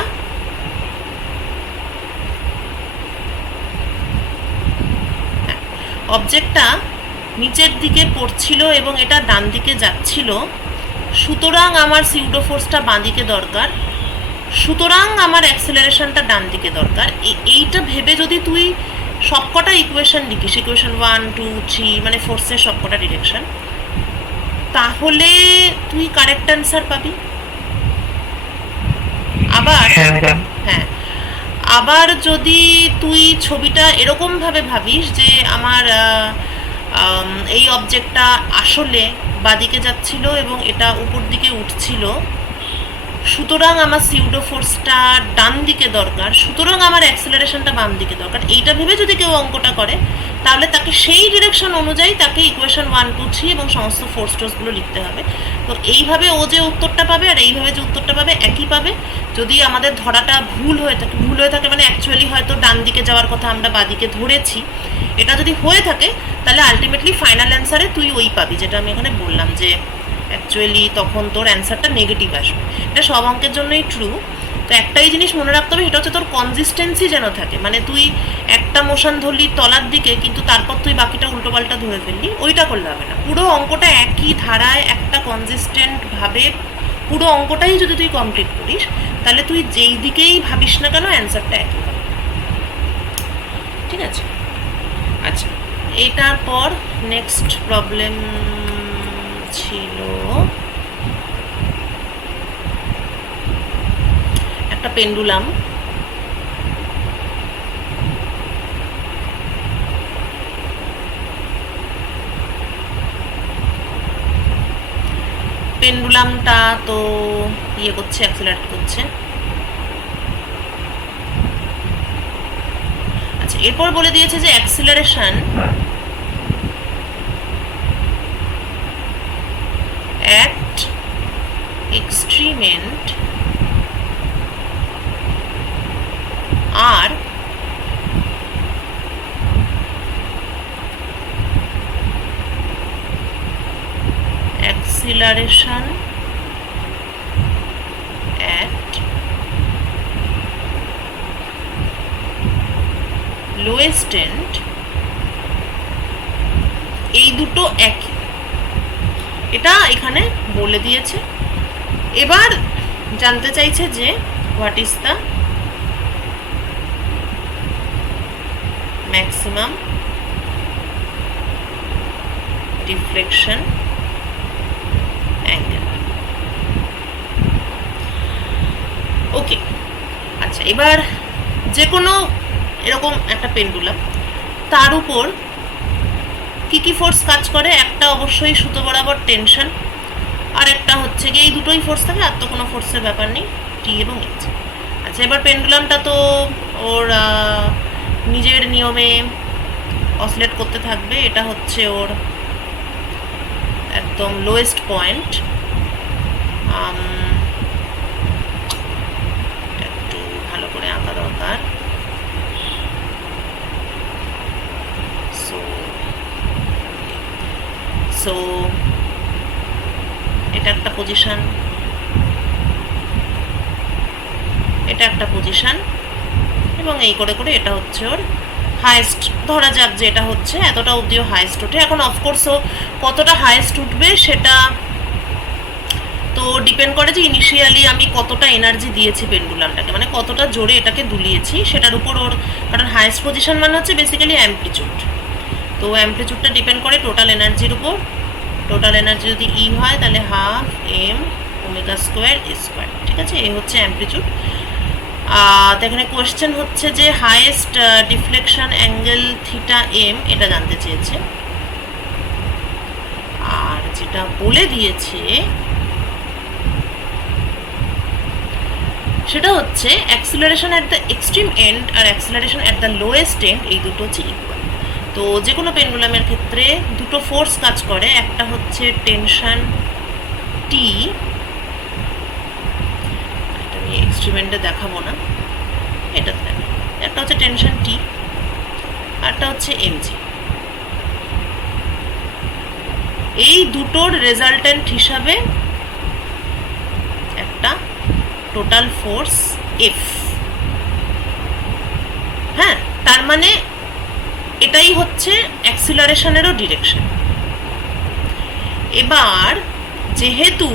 নিচের দিকে পড়ছিল এবং এটা ডান দিকে যাচ্ছিল, সুতরাং আমার সিউডো ফোর্সটা বাঁ দিকে দরকার, সুতরাং আমার অ্যাক্সেলারেশনটা ডান দিকে দরকার, এইটা ভেবে যদি তুই সবকটা ইকুয়েশন লিখিস, ইকুয়েশন 1, 2, 3 মানে ফোর্সের সবকটা ডিরেকশন, তাহলে তুই কারেক্ট অ্যান্সার পাবি। আবার হ্যাঁ, আবার যদি তুই ছবিটা এরকমভাবে ভাবিস যে আমার এই অবজেক্টটা আসলে বাদিকে যাচ্ছিল এবং এটা উপর দিকে উঠছিল, সুতরাং আমার সিউডো ফোর্সটা ডান দিকে দরকার, সুতরাং আমার অ্যাক্সেলারেশনটা বাম দিকে দরকার, এইটা ভেবে যদি কেউ অঙ্কটা করে তাহলে তাকে সেই ডিরেকশন অনুযায়ী তাকে ইকুয়েশন 1, 2, 3 এবং সমস্ত ফোর্স টোর্সগুলো লিখতে হবে। তো এইভাবে ও যে উত্তরটা পাবে আর এইভাবে যে উত্তরটা পাবে একই পাবে। যদি আমাদের ধরাটা ভুল হয়ে থাকে মানে অ্যাকচুয়ালি হয়তো ডান দিকে যাওয়ার কথা আমরা বাদিকে ধরেছি, এটা যদি হয়ে থাকে তাহলে আলটিমেটলি ফাইনাল অ্যান্সারে তুই ওই পাবি যেটা আমি এখানে বললাম, যে অ্যাকচুয়ালি তখন তোর অ্যান্সারটা নেগেটিভ আসবে। এটা সব অঙ্কের জন্যই ট্রু, তো একটাই জিনিস মনে রাখতে হবে, সেটা হচ্ছে তোর কনসিস্টেন্সি যেন থাকে, মানে তুই একটা মোশন ধরলি তলার দিকে কিন্তু তারপর তুই বাকিটা উল্টোপাল্টা ধরে ফেললি, ওইটা করলে হবে না। পুরো অঙ্কটা একই ধারায় একটা কনসিস্টেন্ট ভাবে পুরো অঙ্কটাই যদি তুই কমপ্লিট করিস, তাহলে তুই যেই দিকেই ভাবিস না কেন অ্যান্সারটা একই হবে। ঠিক আছে? আচ্ছা, এটার পর নেক্সট প্রবলেম ছিল একটা পেন্ডুলাম। পেন্ডুলামটা তো ইয়ে করছে, অ্যাক্সিলারেট করছে। আচ্ছা, এরপর বলে দিয়েছে যে acceleration at extreme end are acceleration at lowest end, এই দুটো একই, এটা এখানে বলে দিয়েছে। এবার জানতে চাইছে যে what is the maximum deflection angle. Okay, আচ্ছা, এবার যে কোনো এরকম একটা পেন্ডুলাম, তার উপর কি কি ফোর্স কাজ করে? একটা অবশ্যই সুতো বরাবর টেনশন, আর একটা হচ্ছে গিয়ে এই দুটোই ফোর্স থাকে, আর তো কোনো ফোর্সের ব্যাপার নেই, টি এবং এইচ। আচ্ছা, এবার পেন্ডুলামটা তো ওর নিজের নিয়মে অসিলেট করতে থাকবে। এটা হচ্ছে ওর একদম লোয়েস্ট পয়েন্ট। একটু ভালো করে আঁকা দরকার। সো এটা একটা পজিশন, এটা একটা পজিশন, এবং এই করে করে এটা হচ্ছে ওর হাইয়েস্ট। ধরা যাক যে এটা হচ্ছে এতটা অবধিও হাইয়েস্ট ওঠে। এখন অফকোর্স ও কতটা হাইয়েস্ট উঠবে সেটা তো ডিপেন্ড করে যে ইনিশিয়ালি আমি কতটা এনার্জি দিয়েছি পেন্ডুলামটাকে, মানে কতটা জোরে এটাকে দুলিয়েছি সেটার উপর ওর। কারণ হাইয়েস্ট পজিশন মানে হচ্ছে বেসিক্যালি অ্যাম্পলিটিউড, তো অ্যাম্পলিটিউডটা ডিপেন্ড করে টোটাল এনার্জির উপর। টোটাল এনার্জি যদি ই হয় তাহলে হাফ এম ওমেগা স্কোয়ার এ স্কোয়ার। ঠিক আছে, এই হচ্ছে অ্যাম্পলিটিউড। তো এখানে কোয়েশ্চেন হচ্ছে যে highest deflection angle theta M, এটা জানতে চেয়েছে। আর যেটা বলে দিয়েছে সেটা হচ্ছে acceleration at the extreme end আর acceleration at the lowest end, এই দুটো হচ্ছে ইকুয়াল। তো যে কোনো পেন্ডুলামের ক্ষেত্রে দুটো ফোর্স কাজ করে, একটা হচ্ছে টেনশন টি, এটা আমি এক্সট্রিমেন্টে দেখাবো না, এটা দেখো, একটা হচ্ছে টেনশন টি, আরটা হচ্ছে এমজি। এই দুটোর রেজাল্টেন্ট হিসাবে একটা টোটাল ফোর্স এফ। হ্যাঁ, তার মানে এটাই হচ্ছে অ্যাক্সিলারেশনেরও ডিরেকশন। এবার যেহেতু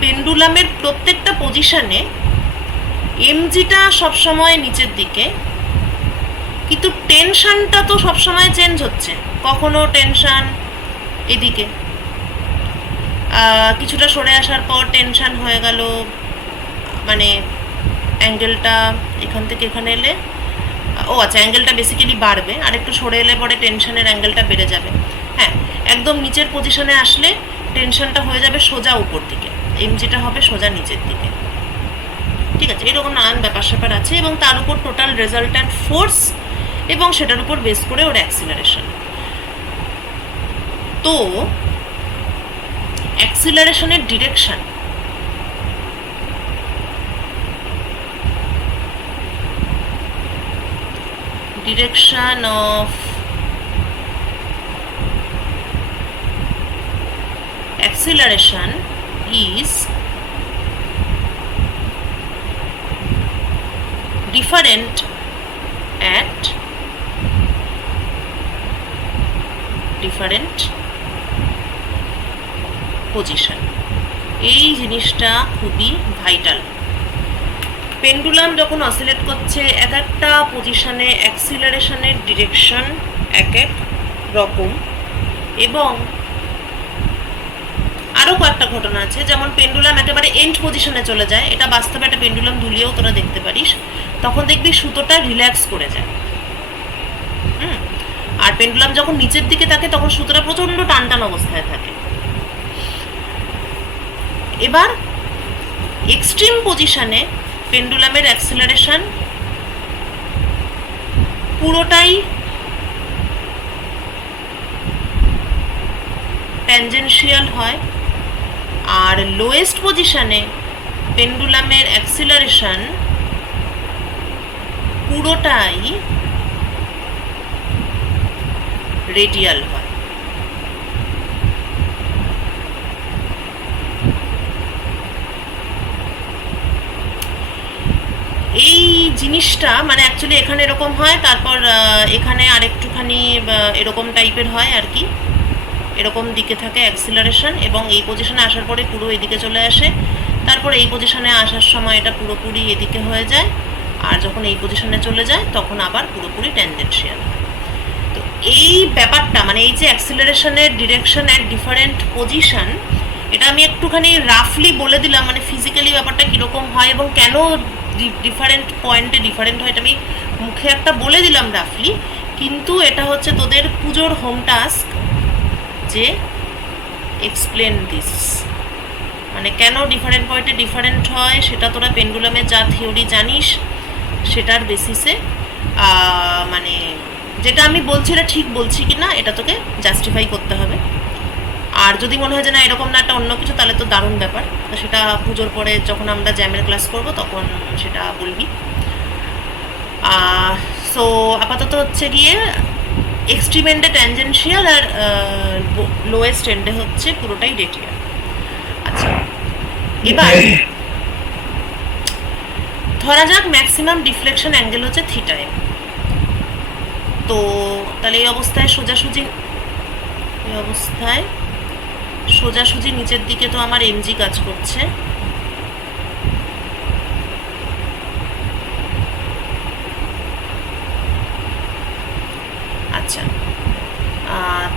পেন্ডুলামের প্রত্যেকটা পজিশনে এমজিটা সবসময় নিচের দিকে, কিন্তু টেনশনটা তো সবসময় চেঞ্জ হচ্ছে। কখনো টেনশন এদিকে, কিছুটা সরে আসার পর টেনশন হয়ে গেল, মানে অ্যাঙ্গেলটা এখান থেকে এখানে এলে, ও আচ্ছা, অ্যাঙ্গেলটা বেসিক্যালি বাড়বে, আর একটু সরে এলে পরে টেনশনের অ্যাঙ্গেলটা বেড়ে যাবে। হ্যাঁ, একদম নিচের পজিশনে আসলে টেনশনটা হয়ে যাবে সোজা উপর দিকে, এমজিটা হবে সোজা নিচের দিকে। ঠিক আছে, এরকম নানান ব্যাপার স্যাপার আছে, এবং তার উপর টোটাল রেজাল্ট্যান্ট ফোর্স, এবং সেটার উপর বেস করে ওর অ্যাক্সিলারেশন। তো অ্যাক্সিলারেশনের direction of acceleration is different at different position. এই জিনিসটা খুবই ভাইটাল। পেন্ডুলাম যখন অসিলেট করছে এক একটা পজিশনে অ্যাক্সিলারেশনের ডিরেকশন এক এক রকম, এবং আরও কয়েকটা ঘটনা আছে, যেমন পেন্ডুলাম একেবারে এন্ড পজিশনে চলে যায়, এটা বাস্তবে একটা পেন্ডুলাম দুলিয়েও তোরা দেখতে পারিস, তখন দেখবি সুতোটা রিল্যাক্স করে যায়। আর পেন্ডুলাম যখন নিচের দিকে থাকে তখন সুতোটা প্রচণ্ড টান টান অবস্থায় থাকে। এবার এক্সট্রিম পজিশনে পেন্ডুলামের অ্যাক্সিলারেশন পুরোটাই ট্যানজেনশিয়াল হয়, আর লোয়েস্ট পজিশনে পেন্ডুলামের অ্যাক্সিলারেশন পুরোটাই রেডিয়াল হয়। এই জিনিসটা মানে অ্যাকচুয়ালি এখানে এরকম হয়, তারপর এখানে আরেকটুখানি এরকম টাইপের হয় আর কি, এরকম দিকে থাকে অ্যাক্সিলারেশন, এবং এই পজিশনে আসার পরে পুরো এদিকে চলে আসে, তারপর এই পজিশনে আসার সময় এটা পুরোপুরি এদিকে হয়ে যায়, আর যখন এই পজিশনে চলে যায় তখন আবার পুরোপুরি ট্যানজেনশিয়াল হয়। তো এই ব্যাপারটা মানে এই যে অ্যাক্সিলারেশনের ডিরেকশন অ্যাট ডিফারেন্ট পজিশন, এটা আমি একটুখানি রাফলি বলে দিলাম, মানে ফিজিক্যালি ব্যাপারটা কীরকম হয় এবং কেন ডিফারেন্ট পয়েন্টে ডিফারেন্ট হয়, এটা আমি মুখে একটা বলে দিলাম রাফলি, কিন্তু এটা হচ্ছে তোদের পুজোর হোম টাস্ক যে এক্সপ্লেন দিস, মানে কেন ডিফারেন্ট পয়েন্টে ডিফারেন্ট হয় সেটা তোরা পেন্ডুলামের যা থিওরি জানিস সেটার বেসিসে মানে যেটা আমি বলছি এটা ঠিক বলছি কি না এটা তোকে জাস্টিফাই করতে হবে। আর যদি মনে হয় যে না এরকম না একটা অন্য কিছু, তাহলে তো দারুণ ব্যাপার, তো সেটা পুজোর পরে যখন আমরা জ্যামের ক্লাস করব তখন সেটা বলবি। সো আপাতত হচ্ছে গিয়ে এক্সট্রিম এন্ডে ট্যানজেনশিয়াল আর লোয়েস্ট এন্ডে হচ্ছে পুরোটাই রেডিয়াল। আচ্ছা, এবার ধরা যাক ম্যাক্সিমাম ডিফ্লেকশন অ্যাঙ্গেল হচ্ছে থিটা এম। তো তাহলে এই অবস্থায় সোজাসুজি নিচের দিকে তো আমার এমজি কাজ করছে, আচ্ছা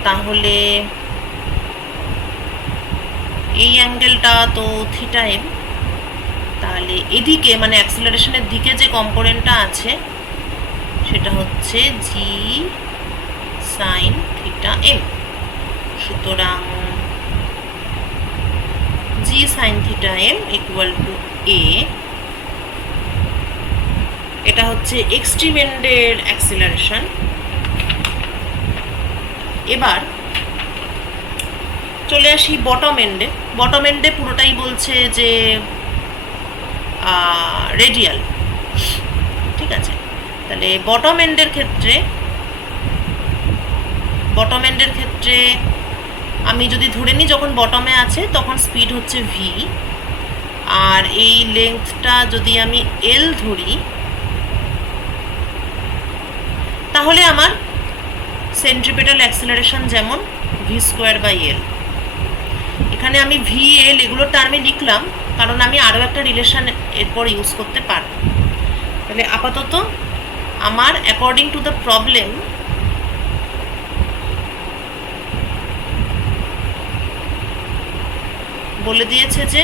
তাহলে এই অ্যাঙ্গেলটা তো থিটা এম, তাহলে এদিকে মানে অ্যাক্সিলারেশনের দিকে যে কম্পোনেন্টটা আছে সেটা হচ্ছে জি সাইন থিটা এম। সুতরাং G sine theta M equal to A, এটা হচ্ছে এক্সট্রিম এন্ডের অ্যাক্সিলারেশন। এবার চলে আসি বটম এন্ডে পুরোটাই বলছে যে রেডিয়াল, ঠিক আছে। তাহলে বটম এন্ডের ক্ষেত্রে আমি যদি ধরে নিই যখন বটমে আছে তখন স্পিড হচ্ছে ভি, আর এই লেন্থটা যদি আমি এল ধরি তাহলে আমার সেন্ট্রিপেটাল অ্যাক্সিলারেশন যেমন ভি স্কোয়ার বাই এল। এখানে আমি ভি এল এগুলোর টার্মে লিখলাম কারণ আমি আরও একটা রিলেশন এরপর ইউজ করতে পারব। তাহলে আপাতত আমার অ্যাকর্ডিং টু দ্য প্রবলেম বলে দিয়েছে যে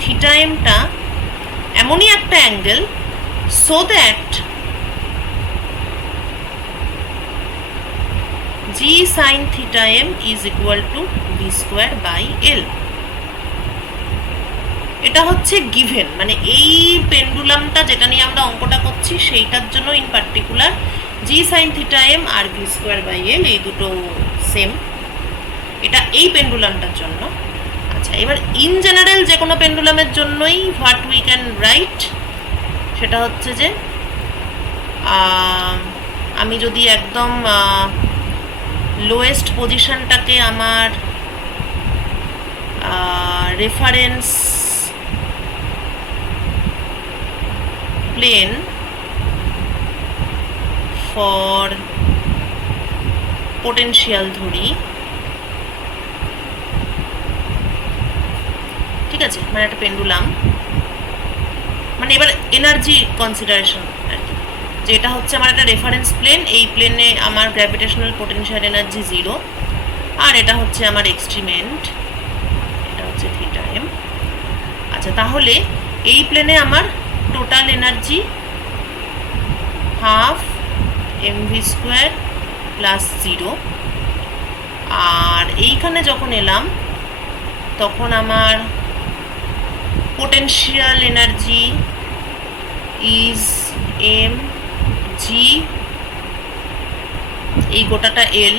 থিটা এমটা এমনই একটা angle so that G sine theta M is equal to V square by L. এটা হচ্ছে গিভেন, মানে এই পেন্ডুলামটা যেটা নিয়ে আমরা অঙ্কটা করছি সেইটার জন্য in particular G sine theta M আর ভি স্কোয়ার বাই এল এই দুটো সেম, এটা এই পেন্ডুলামটার জন্য। আচ্ছা, এবার ইন জেনারেল যে কোনো পেন্ডুলামের জন্যই হোয়াট উই ক্যান রাইট সেটা হচ্ছে যে আমি যদি একদম লোয়েস্ট পজিশনটাকে আমার রেফারেন্স প্লেন ফর পোটেনশিয়াল ধরি, ঠিক আছে, মানে একটা পেন্ডুলাম, মানে এবার এনার্জি কনসিডারেশন আর কি, যেটা হচ্ছে আমার একটা রেফারেন্স প্লেন, এই প্লেনে আমার গ্র্যাভিটেশনাল পোটেনশিয়াল এনার্জি 0, আর এটা হচ্ছে আমার এক্সট্রিমেন্ট, এটা হচ্ছে থিটা এম। আচ্ছা, তাহলে এই প্লেনে আমার total energy half mv² plus 0, আর এইখানে যখন এলাম তখন আমার potential energy is M G, এই গোটাটা এল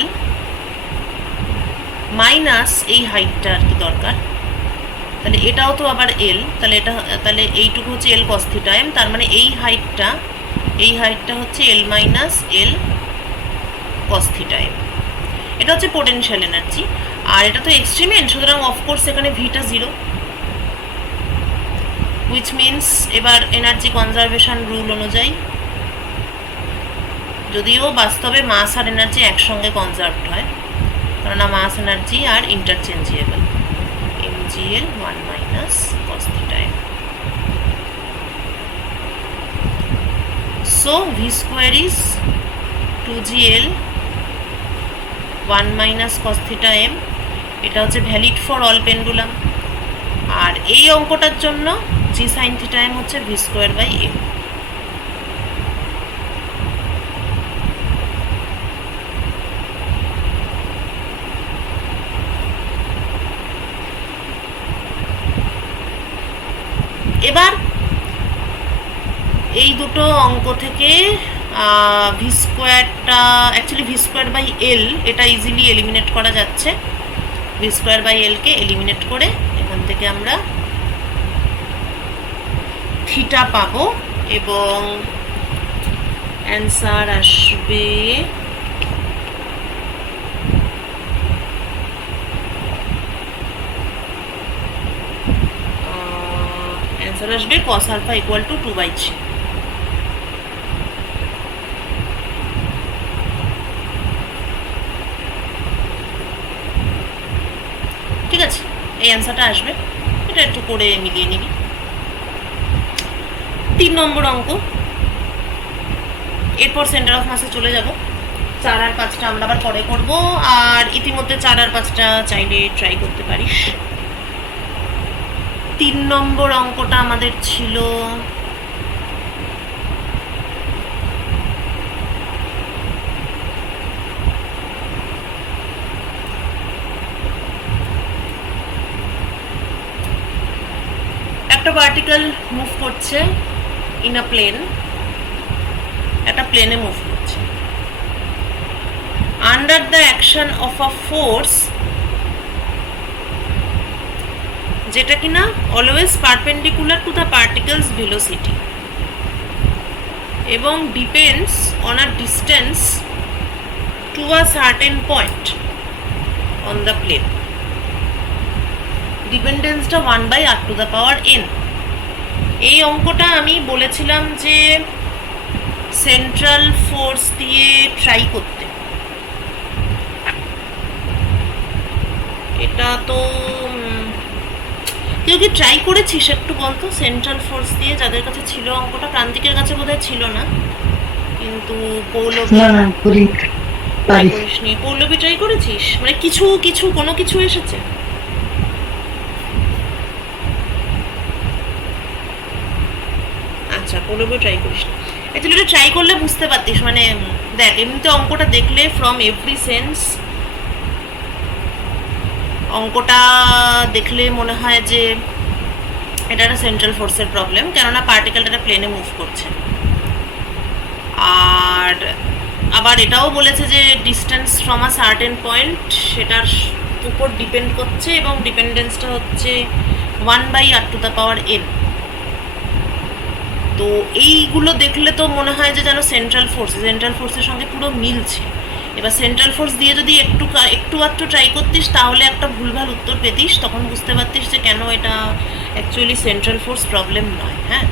মাইনাস এই হাইটটা আর কি দরকার, তাহলে এটাও তো আবার এল, তাহলে এইটুকু হচ্ছে এল কস থিটা এম, তার মানে এই হাইটটা হচ্ছে L minus L cos theta M. এটা হচ্ছে পোটেনশিয়াল এনার্জি, আর এটা তো এক্সট্রিমেন্ট, সুতরাং অফকোর্স এখানে ভিটা 0, হুইচ মিনস এবার এনার্জি কনজারভেশন রুল অনুযায়ী, যদিও বাস্তবে মাস আর এনার্জি একসঙ্গে কনজার্ভড হয়, কেননা মাস এনার্জি আর interchangeable, mgl 1 minus cos theta m। So v square is 2gl 1 minus cos theta m, এটা হচ্ছে ভ্যালিড ফর অল পেন্ডুলাম, আর এই অঙ্কটার জন্য g sin theta m হচ্ছে v square by m। এবার এই দুটো অঙ্ক থেকে ভি স্কোয়ারটা, actually V square by L, এটা ইজিলি এলিমিনেট করা যাচ্ছে, ভি স্কোয়ার বাই এলকে এলিমিনেট করে এখান থেকে আমরা থিটা পাবো, এবং অ্যান্সার আসবে cos alpha equal to 2/3। ঠিক আছে, এই অ্যান্সারটা আসবে, এটা একটু করে মিলিয়ে নিবি। 3 নম্বর অঙ্ক, এরপর সেন্টার অফ মাসে চলে যাব। 4 আর 5টা আমরা আবার পরে করব, আর ইতিমধ্যে 4 আর 5টা চাইলে ট্রাই করতে পারিস। 3 নম্বর অঙ্কটা আমাদের ছিল একটা পার্টিকেল মুভ করছে ইন আ প্লেন, একটা প্লেনে মুভ করছে, under the action of a force যেটা কিনা always perpendicular to the particle's velocity এবং depends on a distance to a certain point on the plane. ডিপেন্ডেন্সটা 1/r⁴n। এই অঙ্কটা আমি বলেছিলাম যে সেন্ট্রাল ফোর্স দিয়ে ট্রাই করতে, এটা তো কেউ কি ট্রাই করেছিস একটু বলতো সেন্ট্রাল ফোর্স দিয়ে, যাদের কাছে ছিল অঙ্কটা? প্রান্তিকের কাছে বোধহয় ছিল না, কিন্তু পৌলবী করিসনি? পৌলবী ট্রাই করেছিস? মানে কিছু কোনো কিছু এসেছে? আচ্ছা, পৌলবী ট্রাই করিস না। অ্যাকচুয়ালি এটা ট্রাই করলে বুঝতে পারতিস, মানে দেখ এমনিতে অঙ্কটা দেখলে ফ্রম এভরি সেন্স অঙ্কটা দেখলে মনে হয় যে এটা একটা সেন্ট্রাল ফোর্সের প্রবলেম, কেননা পার্টিকেলটা একটা প্লেনে মুভ করছে, আর আবার এটাও বলেছে যে distance from a certain point সেটার উপর ডিপেন্ড করছে, এবং ডিপেন্ডেন্সটা হচ্ছে 1/r⁴n। তো এইগুলো দেখলে তো মনে হয় যে যেন সেন্ট্রাল ফোর্সের সঙ্গে পুরো মিলছে। এবার সেন্ট্রাল ফোর্স দিয়ে যদি একটু আধটু ট্রাই করতিস তাহলে একটা ভুলভাল উত্তর পেতিস, তখন বুঝতে পারতিস যে কেন এটা অ্যাকচুয়ালি সেন্ট্রাল ফোর্স প্রবলেম নয়। হ্যাঁ,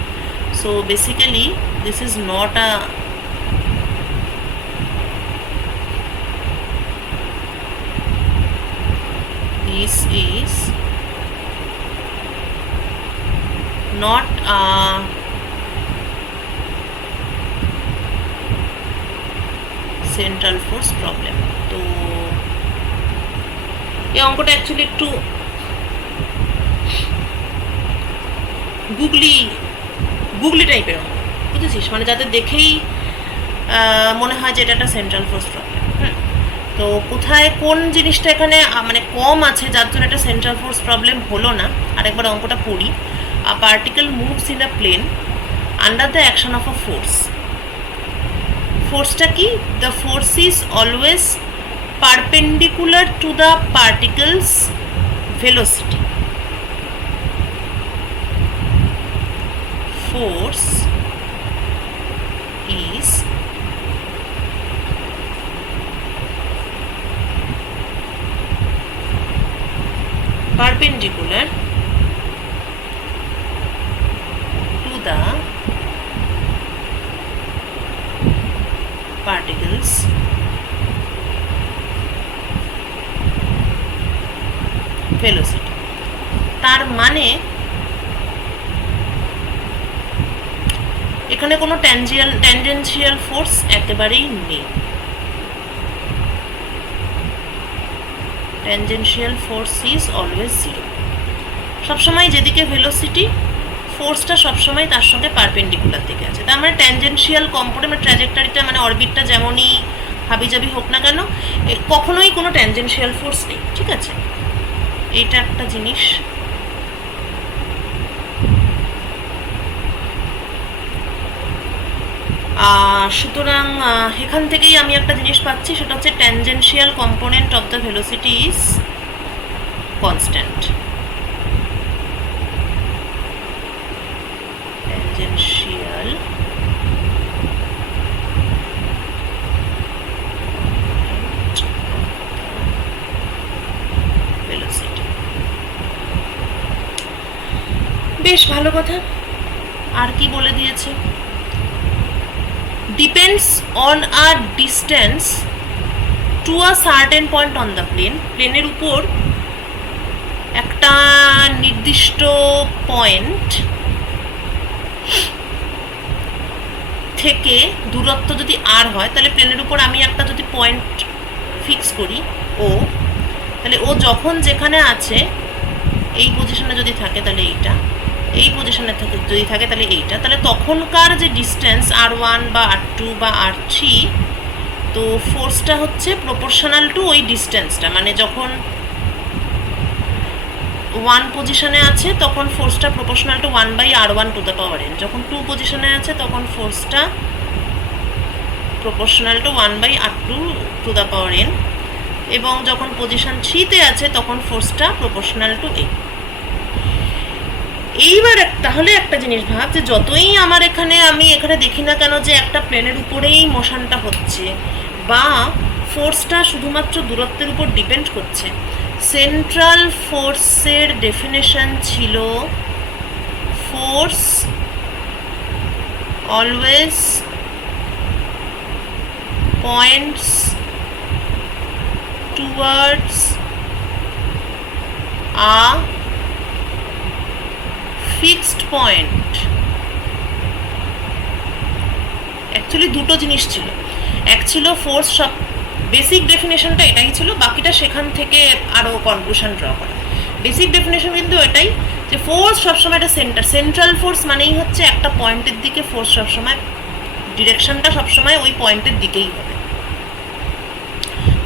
so basically this is not a this is not a central force problem. তো এই অঙ্কটা অ্যাকচুয়ালি একটু গুগলি টাইপের অঙ্ক, বুঝেছিস, মানে যাতে দেখেই মনে হয় যে এটা একটা সেন্ট্রাল ফোর্স প্রবলেম। তো কোথায় কোন জিনিসটা এখানে মানে কম আছে যার জন্য একটা সেন্ট্রাল ফোর্স প্রবলেম হলো না, আরেকবার অঙ্কটা পড়ি। A particle moves in a plane under the action of a force. ফোর্সটা কি? The force is always perpendicular to the particle's velocity. Force is perpendicular to the particles velocity। তার মানে এখানে কোনো ট্যানজেনশিয়াল ফোর্স একেবারেই নেই। Tangential force is always zero. সবসময় যেদিকে ভেলোসিটি, ফোর্সটা সবসময় তার সঙ্গে পারপেন্ডিকুলার দিকে আছে। তার মানে ট্যানজেনশিয়াল কম্পোনেন্ট ট্র্যাজেক্টরিটা মানে অরবিটটা যেমনই হাবিজাবি হোক না কেন, কখনোই কোনো ট্যানজেনশিয়াল ফোর্স নেই, ঠিক আছে? এইটা একটা জিনিস। সুতরাং এখান থেকেই আমি একটা জিনিস পাচ্ছি, সেটা হচ্ছে tangential component of the velocity is constant. Tangential velocity, বেশ ভালো কথা। আর কি বলে দিয়েছে? depends on a distance to a certain point on the plane। প্লেনের উপর একটা নির্দিষ্ট পয়েন্ট থেকে দূরত্ব যদি আর হয়, তাহলে প্লেনের উপর আমি একটা যদি পয়েন্ট ফিক্স করি ও, তাহলে ও যখন যেখানে আছে এই পজিশনে যদি থাকে তাহলে এইটা, এই পজিশনে যদি থাকে তাহলে এইটা, তাহলে তখনকার যে ডিস্টেন্স R1 বা R2 বা R3, তো ফোর্সটা হচ্ছে প্রপোর্শনাল টু ওই ডিস্টেন্সটা। মানে যখন 1 পজিশনে আছে তখন ফোর্সটা proportional to 1/R1 to the power n। যখন 2 পজিশনে আছে তখন ফোর্সটা proportional to 1/R2 to the power n, এবং যখন পজিশন 3-তে আছে তখন ফোর্সটা প্রপোর্শনাল টু a। এইবার তাহলে একটা জিনিস ভাব, যে যতই আমি এখানে দেখি না কেন যে একটা প্লেনের উপরেই মোশনটা হচ্ছে বা ফোর্সটা শুধুমাত্র দূরত্বের উপর ডিপেন্ড করছে, সেন্ট্রাল ফোর্সের ডেফিনেশন ছিল force always points towards a fixed point. Actually দুটো জিনিস ছিল, এক ছিল ফোর্স, সব বেসিক ডেফিনেশনটা এটাই ছিল, বাকিটা সেখান থেকে আরও কনক্লুশন ড্র করা। বেসিক ডেফিনেশন কিন্তু এটাই যে ফোর্স সবসময় একটা সেন্ট্রাল ফোর্স মানেই হচ্ছে একটা পয়েন্টের দিকে ফোর্স সবসময়, ডিরেকশনটা সবসময় ওই পয়েন্টের দিকেই হবে।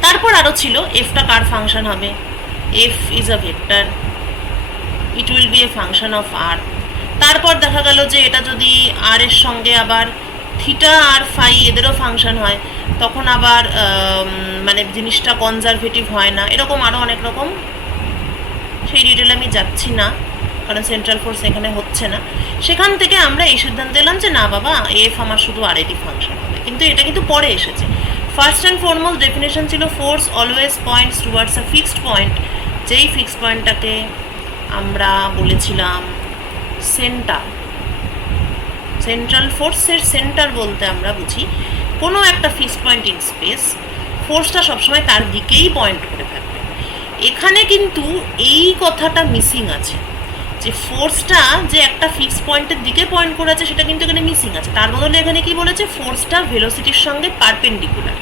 তারপর আরও ছিল এফটা কার ফাংশন হবে, F is a vector, it will be a function of R. তারপর দেখা গেল যে এটা যদি আর এর সঙ্গে আবার থিটা আর ফাই এদেরও ফাংশন হয়, তখন আবার মানে জিনিসটা কনজারভেটিভ হয় না, এরকম আরও অনেক রকম। সেই ডিটেলে আমি যাচ্ছি না, কারণ সেন্ট্রাল ফোর্স এখানে হচ্ছে না। সেখান থেকে আমরা এই সিদ্ধান্ত এলাম যে না বাবা, এফ আমার শুধু আর এরই ফাংশন হবে। কিন্তু এটা কিন্তু পরে এসেছে। ফার্স্ট অ্যান্ড ফরমোস্ট ডেফিনেশন ছিল force always points towards a fixed point, যেই ফিক্সড পয়েন্টটাকে আমরা বলেছিলাম সেন্টার। সেন্ট্রাল ফোর্সের সেন্টার বলতে আমরা বুঝি কোনো একটা ফিক্সড পয়েন্ট ইন স্পেস, ফোর্সটা সবসময় তার দিকেই পয়েন্ট করে থাকবে। এখানে কিন্তু এই কথাটা মিসিং আছে, যে ফোর্সটা যে একটা ফিক্সড পয়েন্টের দিকে পয়েন্ট করে আছে সেটা কিন্তু এখানে মিসিং আছে। তার বদলে এখানে কি বলেছে, ফোর্সটা ভেলোসিটির সঙ্গে পারপেন্ডিকুলার।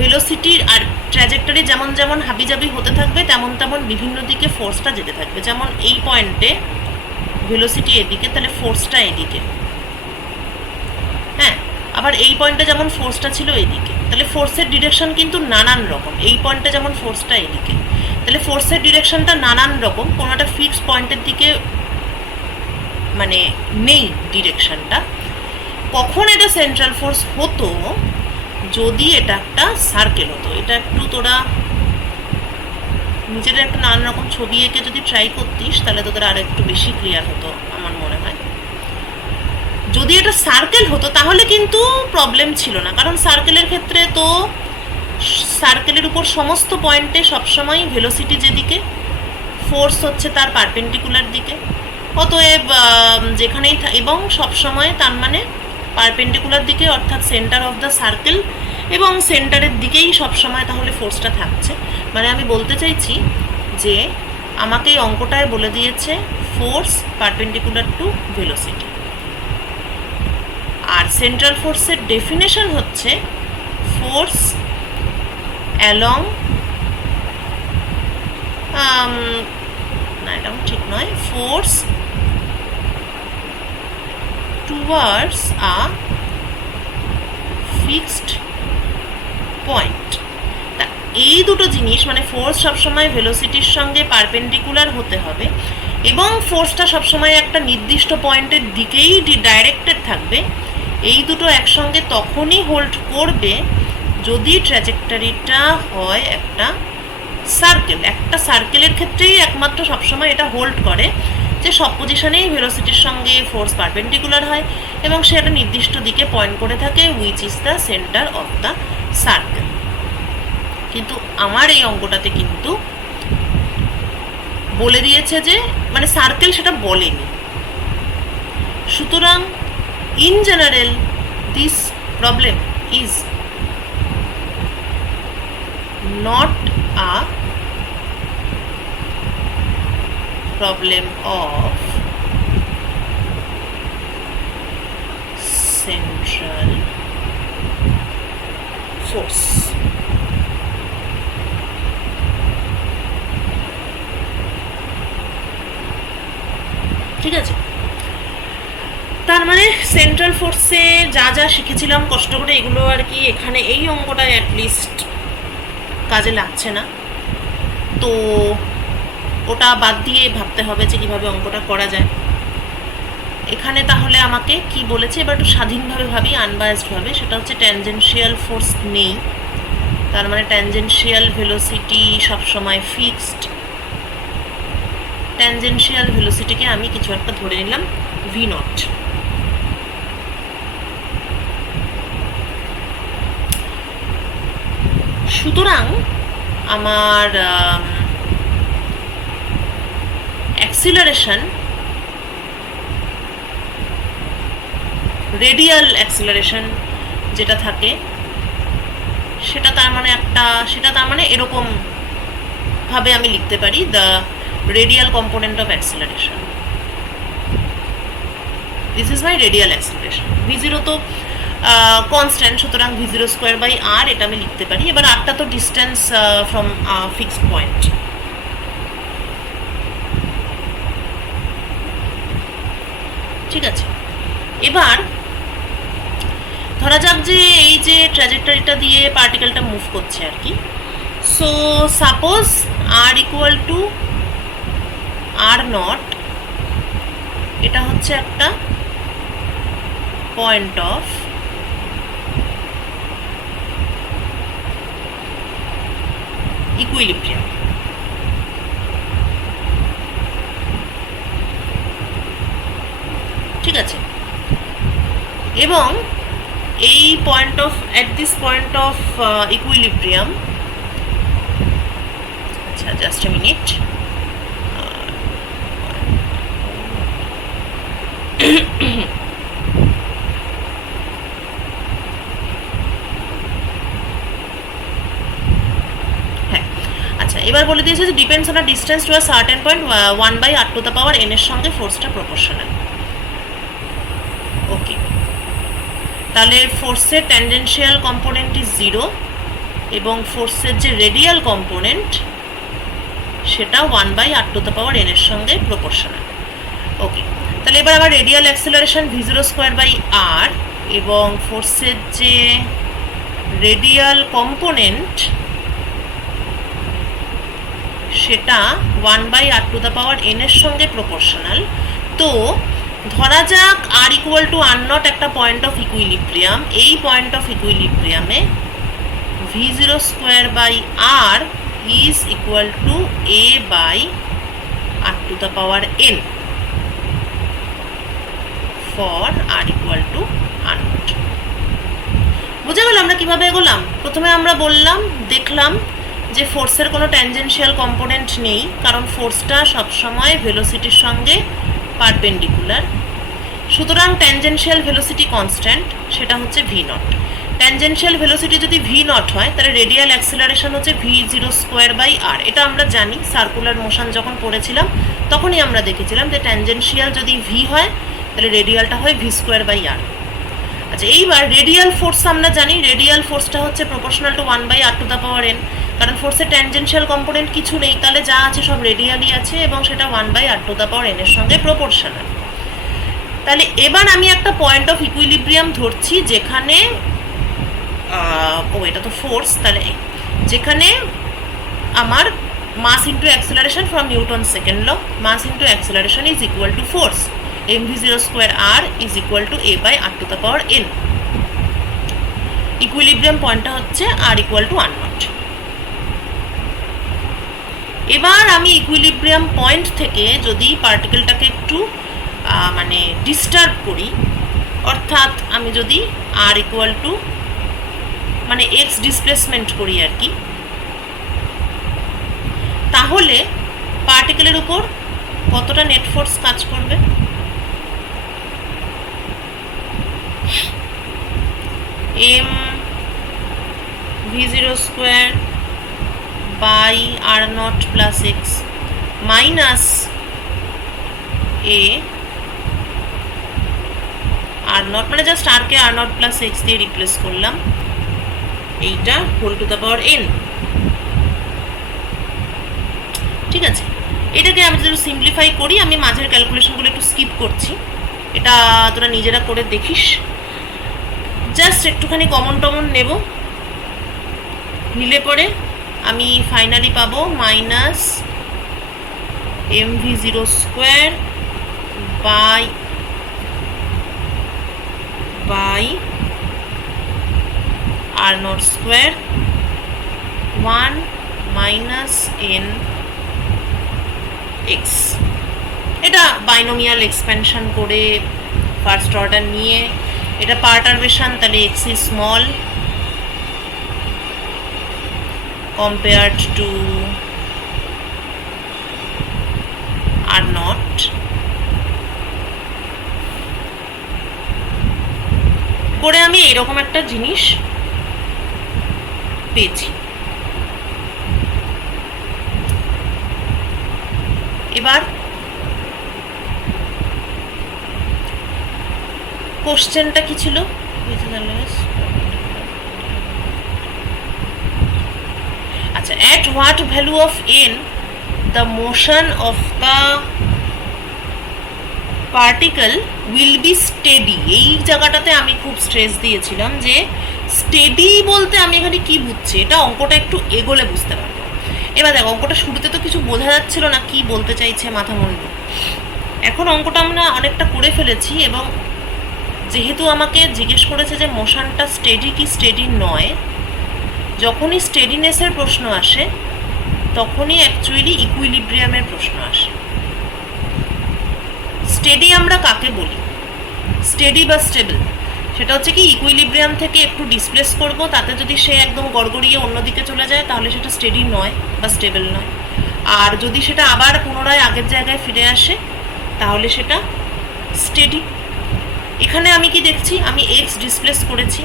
ভেলোসিটির আর ট্র্যাজেক্টরি যেমন যেমন হাবিজাবি হতে থাকবে তেমন তেমন বিভিন্ন দিকে ফোর্সটা যেতে থাকবে। যেমন এই পয়েন্টে ভেলোসিটি এদিকে, তাহলে ফোর্সটা এদিকে। হ্যাঁ, আবার এই পয়েন্টে যেমন ফোর্সটা ছিল এদিকে, তাহলে ফোর্সের ডিরেকশন কিন্তু নানান রকম। এই পয়েন্টে যেমন ফোর্সটা এদিকে, তাহলে ফোর্সের ডিরেকশনটা নানান রকম, কোনো একটা ফিক্সড পয়েন্টের দিকে মানে নেই ডিরেকশনটা। কখন এটা সেন্ট্রাল ফোর্স হতো, যদি এটা একটা সার্কেল হতো। এটা একটু তোরা নিজেরা একটা নানান রকম ছবি এঁকে যদি ট্রাই করতিস তাহলে তোদের আর একটু বেশি ক্লিয়ার হতো আমার মনে হয়। যদি এটা সার্কেল হতো তাহলে কিন্তু প্রবলেম ছিল না, কারণ সার্কেলের ক্ষেত্রে তো সার্কেলের উপর সমস্ত পয়েন্টে সবসময় ভেলোসিটি যেদিকে, ফোর্স হচ্ছে তার পারপেন্ডিকুলার দিকে। অতএব যেখানেই এবং সবসময় তার মানে পারপেন্ডিকুলার দিকে, অর্থাৎ সেন্টার অফ দ্য সার্কেল এবং সেন্টারের দিকেই সবসময় তাহলে ফোর্সটা থাকছে। মানে আমি বলতে চাইছি যে আমাকে এই অঙ্কটায় বলে দিয়েছে ফোর্স পারপেন্ডিকুলার টু ভেলোসিটি, আর সেন্ট্রাল ফোর্সের ডেফিনেশন হচ্ছে ফোর্স অ্যালং, না এটাও ঠিক নয়, force towards a fixed point. তা এই দুটো জিনিস মানে ফোর্স সবসময় ভেলোসিটির সঙ্গে পারপেন্ডিকুলার হতে হবে এবং ফোর্সটা সবসময় একটা নির্দিষ্ট পয়েন্টের দিকেই ডাইরেক্টেড থাকবে। এই দুটো একসঙ্গে তখনই হোল্ড করবে যদি ট্র্যাজেক্টরিটা হয় একটা সার্কেল। একটা সার্কেলের ক্ষেত্রেই একমাত্র সবসময় এটা হোল্ড করে যে সব পজিশনেই ভেলোসিটির সঙ্গে ফোর্স পারপেন্ডিকুলার হয় এবং সে একটা নির্দিষ্ট দিকে পয়েন্ট করে থাকে, which is the centre of the circle. কিন্তু আমার এই অঙ্কটাতে কিন্তু বলে দিয়েছে যে মানে সার্কেল সেটা বলেনি। সুতরাং in general this problem is not a problem of central force. ঠিক আছে, তার মানে সেন্ট্রাল ফোর্সে যা যা শিখেছিলাম কষ্ট করে এগুলো আর কি এখানে এই অঙ্কটায় অ্যাটলিস্ট কাজে লাগছে না। তো ওটা বাদ দিয়ে ভাবতে হবে যে কীভাবে অঙ্কটা করা যায়। এখানে তাহলে আমাকে কি বলেছে এবার একটু স্বাধীনভাবে ভাবি, আনবায়াসডভাবে। সেটা হচ্ছে ট্যানজেনশিয়াল ফোর্স নেই, তার মানে ট্যানজেনশিয়াল ভেলোসিটি সবসময় ফিক্সড। ট্যানজেনশিয়াল ভেলোসিটিকে আমি কিছু একটা ধরে নিলাম ভি নট। সুতরাং আমার অ্যাক্সিলারেশন, রেডিয়াল অ্যাক্সিলারেশন যেটা থাকে সেটা তার মানে এরকম ভাবে আমি লিখতে পারি, the radial component of acceleration, this is my radial acceleration. V0 তো কনস্ট্যান্ট, সুতরাং V0 স্কোয়ার বাই আর এটা আমি লিখতে পারি। এবার আরটা তো ডিস্টেন্স ফ্রম ফিক্সড পয়েন্ট। ঠিক আছে, এবার ধরা যাক যে এই যে ট্র্যাজেক্টরিটা দিয়ে পার্টিকেলটা মুভ করছে আর কি। So suppose R equal to R naught, এটা হচ্ছে একটা পয়েন্ট অফ ইকুইলিব্রিয়াম। ঠিক আছে, এবং এই point of at this point of equilibrium, আচ্ছা জাস্ট এ মিনিট, এবার বলে দিয়েছে যে depends on a distance to a certain point 1/r⁴ এর সঙ্গে ফোর্সটা প্রপোর্শনাল। ওকে, তাহলে ফোর্সের ট্যানজেনশিয়াল কম্পোনেন্ট ইজ 0 এবং ফোর্সের যে রেডিয়াল কম্পোনেন্ট সেটা 1/r⁴ এর সঙ্গে প্রপোর্শনাল। ওকে, তাহলে এবার আবার রেডিয়াল অ্যাক্সেলারেশন v0² r এবং ফোর্সের যে রেডিয়াল কম্পোনেন্ট সেটা 1/r⁴ এর সঙ্গে প্রপোর্শনাল। তো ধরা যাক r = r0 একটা পয়েন্ট অফ ইকুইলিব্রিয়াম। এই পয়েন্ট অফ ইকুইলিব্রিয়ামে v0²r is equal to a/r⁴n for r = r0। বুঝা গেল আমরা কিভাবে এগোলাম? প্রথমে আমরা দেখলাম যে ফোর্সের কোনো ট্যানজেনশিয়াল কম্পোনেন্ট নেই, কারণ ফোর্সটা সবসময় ভেলোসিটির সঙ্গে পারপেন্ডিকুলার। সুতরাং ট্যানজেনশিয়াল ভেলোসিটি কনস্ট্যান্ট, সেটা হচ্ছে v0। ট্যানজেনশিয়াল ভেলোসিটি যদি v0 হয় তাহলে রেডিয়াল অ্যাক্সেলারেশন হচ্ছে v0²r। এটা আমরা জানি, সার্কুলার মোশন যখন পড়েছিলাম তখনই আমরা দেখেছিলাম যে ট্যানজেনশিয়াল যদি v হয় তাহলে রেডিয়ালটা হয় v²r। আচ্ছা, এইবার রেডিয়াল ফোর্স আমরা জানি, রেডিয়াল ফোর্সটা হচ্ছে প্রপোর্শনাল টু 1/r⁴n, কারণ ফোর্সের ট্যানজেনশিয়াল কম্পোনেন্ট কিছু নেই, তাহলে যা আছে সব রেডিয়ালই আছে এবং সেটা 1/r⁴n এর সঙ্গে প্রপোর্শনাল। তাহলে এবার আমি একটা পয়েন্ট অফ ইকুইলিব্রিয়াম ধরছি যেখানে এটা তো ফোর্স, তাহলে যেখানে আমার mass into acceleration from Newton second law, mass into acceleration is equal to force, mv0²r is equal to a/r⁴n। Equilibrium পয়েন্টটা হচ্ছে r = r0। এবার আমি ইকুইলিব্রিয়াম পয়েন্ট থেকে যদি পার্টিকেলটাকে একটু মানে ডিস্টার্ব করি, অর্থাৎ আমি যদি r মানে x ডিসপ্লেসমেন্ট করি আর কি, তাহলে পার্টিকেলের উপর কতটা নেট ফোর্স কাজ করবে? mv0²/r0 plus x minus a r0, মানে জাস্ট r কে r0 plus x দিয়ে রিপ্লেস করলাম, এইটা whole to the power n। ঠিক আছে, এটাকে আমি যদি সিম্পলিফাই করি, আমি মাঝের ক্যালকুলেশনগুলো একটু স্কিপ করছি, এটা তোরা নিজেরা করে দেখিস। জাস্ট একটুখানি কমন নেব, নিলে পরে আমি ফাইনালি পাবো minus mv0²/r0² 1 minus n x। এটা বাইনোমিয়াল এক্সপ্যানশন করে ফার্স্ট অর্ডার নিয়ে, এটা পার্টারবেশন, তাহলে x is small compared to r0, করে আমি এরকম একটা জিনিস পেয়েছি। এবার কোশ্চেনটা কি ছিল? আচ্ছা, at what value of n the motion of the particle will be steady। এই জায়গাটাতে আমি খুব স্ট্রেস দিয়েছিলাম যে স্টেডি বলতে আমি এখানে কি বুঝছি, এটা অঙ্কটা একটু এগোলে বুঝতে পারবো। এবার দেখো, অঙ্কটা শুরুতে তো কিছু বোঝা যাচ্ছিল না কি বলতে চাইছে মাথা মুন্ডু। এখন অঙ্কটা আমরা অনেকটা করে ফেলেছি এবং যেহেতু আমাকে জিজ্ঞেস করেছে যে মোশনটা স্টেডি কি স্টেডি নয়, যখনই স্টেডিনেসের প্রশ্ন আসে তখনই অ্যাকচুয়ালি ইকুইলিব্রিয়ামের প্রশ্ন আসে। স্টেডি আমরা কাকে বলি? স্টেডি বা স্টেবল, সেটা হচ্ছে কি ইকুইলিব্রিয়াম থেকে একটু ডিসপ্লেস করব, তাতে যদি সে একদম গড়গড়িয়ে অন্যদিকে চলে যায় তাহলে সেটা স্টেডি নয় বা স্টেবল নয়। আর যদি সেটা আবার পুনরায় আগের জায়গায় ফিরে আসে তাহলে সেটা স্টেডি। এখানে আমি কি দেখছি, আমি এক্স ডিসপ্লেস করেছি,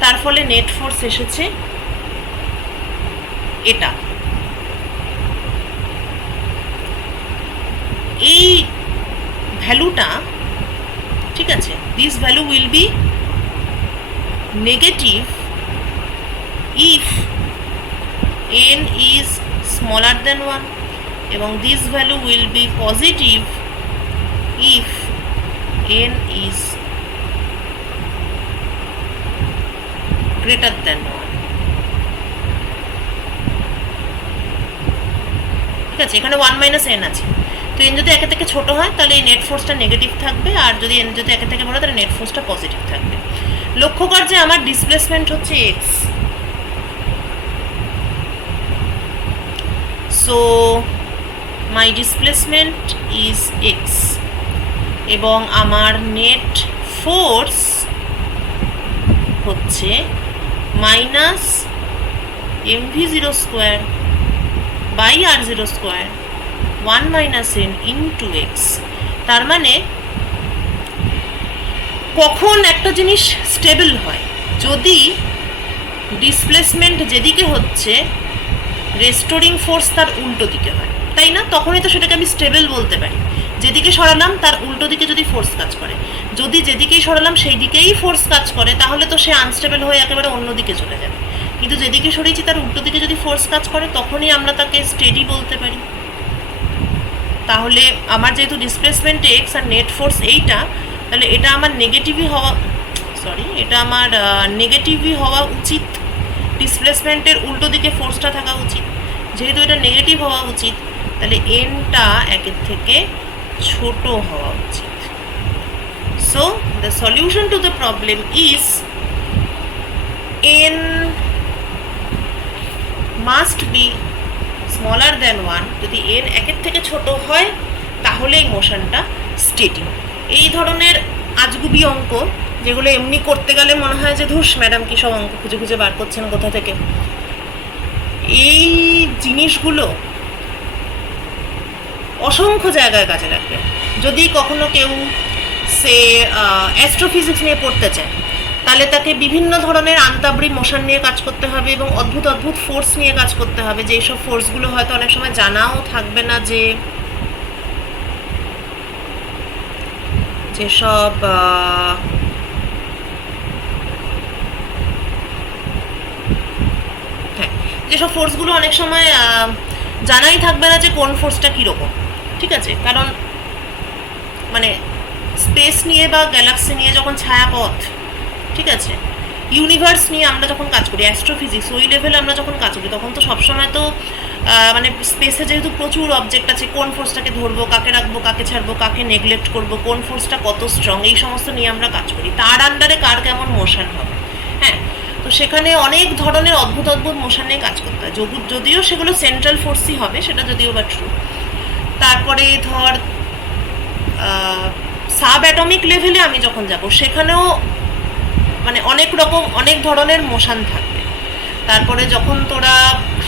তার ফলে নেট ফোর্স এসেছে এটা, এই ভ্যালুটা, ঠিক আছে, this value will be negative if n is smaller than 1 এবং this value will be positive if n is greater than 1. ঠিক আছে, এখানে 1 মাইনাস n আছে, তো n যদি একের থেকে ছোট হয় তাহলে এই নেট ফোর্সটা নেগেটিভ থাকবে, আর যদি n যদি একের থেকে বড় হয় তাহলে নেট ফোর্সটা পজিটিভ থাকবে। লক্ষ্য কর যে আমার ডিসপ্লেসমেন্ট হচ্ছে x, so my displacement is x এবং আমার নেট ফোর্স হচ্ছে minus mv0 square by r0 square 1 minus n into X. তার মানে কখন একটা জিনিস স্টেবল হয়, যদি ডিসপ্লেসমেন্ট যেদিকে হচ্ছে রেস্টোরিং ফোর্স তার উল্টো দিকে হয়, তাই না? তখনই তো সেটাকে আমি স্টেবল বলতে পারি। যেদিকে সরালাম তার উল্টো দিকে যদি ফোর্স কাজ করে, যদি যেদিকেই সরালাম সেই দিকেই ফোর্স কাজ করে, তাহলে তো সে আনস্টেবল হয়ে একেবারে অন্য দিকে চলে যাবে। কিন্তু যেদিকে সরিয়েছি তার উল্টো দিকে যদি ফোর্স কাজ করে, তখনই আমরা তাকে স্টেডি বলতে পারি। তাহলে আমার যেহেতু ডিসপ্লেসমেন্ট এক্স আর নেট ফোর্স এইটা, তাহলে এটা আমার নেগেটিভই হওয়া উচিত, ডিসপ্লেসমেন্টের উল্টো দিকে ফোর্সটা থাকা উচিত। যেহেতু এটা নেগেটিভ হওয়া উচিত, তাহলে এনটা একের থেকে ছোট হওয়া উচিত। So the solution to the problem is an must be smaller than 1। যদি এন একের থেকে ছোট হয় তাহলে এই মোশনটা স্টেডি। এই ধরনের আজগুবি অঙ্ক যেগুলো এমনি করতে গেলে মনে হয় যে ধুস ম্যাডাম কী সব অঙ্ক খুঁজে খুঁজে বার করছেন কোথা থেকে, এই জিনিসগুলো অসংখ্য জায়গায় কাজে লাগবে। যদি কখনো কেউ সে অ্যাস্ট্রোফিজিক্স নিয়ে পড়তে চায়, তাহলে তাকে বিভিন্ন ধরনের আন্তাবৃ মোশন নিয়ে কাজ করতে হবে এবং অদ্ভুত অদ্ভুত ফোর্স নিয়ে কাজ করতে হবে, যে এইসব ফোর্সগুলো হয়তো অনেক সময় জানাও থাকবে না, যেসব যেসব ফোর্সগুলো অনেক সময় জানাই থাকবে না যে কোন ফোর্সটা কীরকম। ঠিক আছে, কারণ মানে স্পেস নিয়ে বা গ্যালাক্সি নিয়ে যখন ছায়াপথ, ঠিক আছে, ইউনিভার্স নিয়ে আমরা যখন কাজ করি, অ্যাস্ট্রোফিজিক্স ওই লেভেলে আমরা যখন কাজ করি, তখন তো সবসময় তো মানে স্পেসে যেহেতু প্রচুর অবজেক্ট আছে, কোন ফোর্সটাকে ধরবো, কাকে রাখবো, কাকে ছাড়বো, কাকে নেগলেক্ট করবো, কোন ফোর্সটা কত স্ট্রং, এই সমস্ত নিয়ে আমরা কাজ করি। তার আন্ডারে কার কেমন মোশন হবে, হ্যাঁ, তো সেখানে অনেক ধরনের অদ্ভুত অদ্ভুত মোশন নিয়ে কাজ করতে হয়। যদিও সেগুলো সেন্ট্রাল ফোর্সই হবে, সেটা যদিও বা ট্রু। তারপরে ধর সাব অ্যাটমিক লেভেলে আমি যখন যাব, সেখানেও মানে অনেক ধরনের মোশন থাকবে। তারপরে যখন তোরা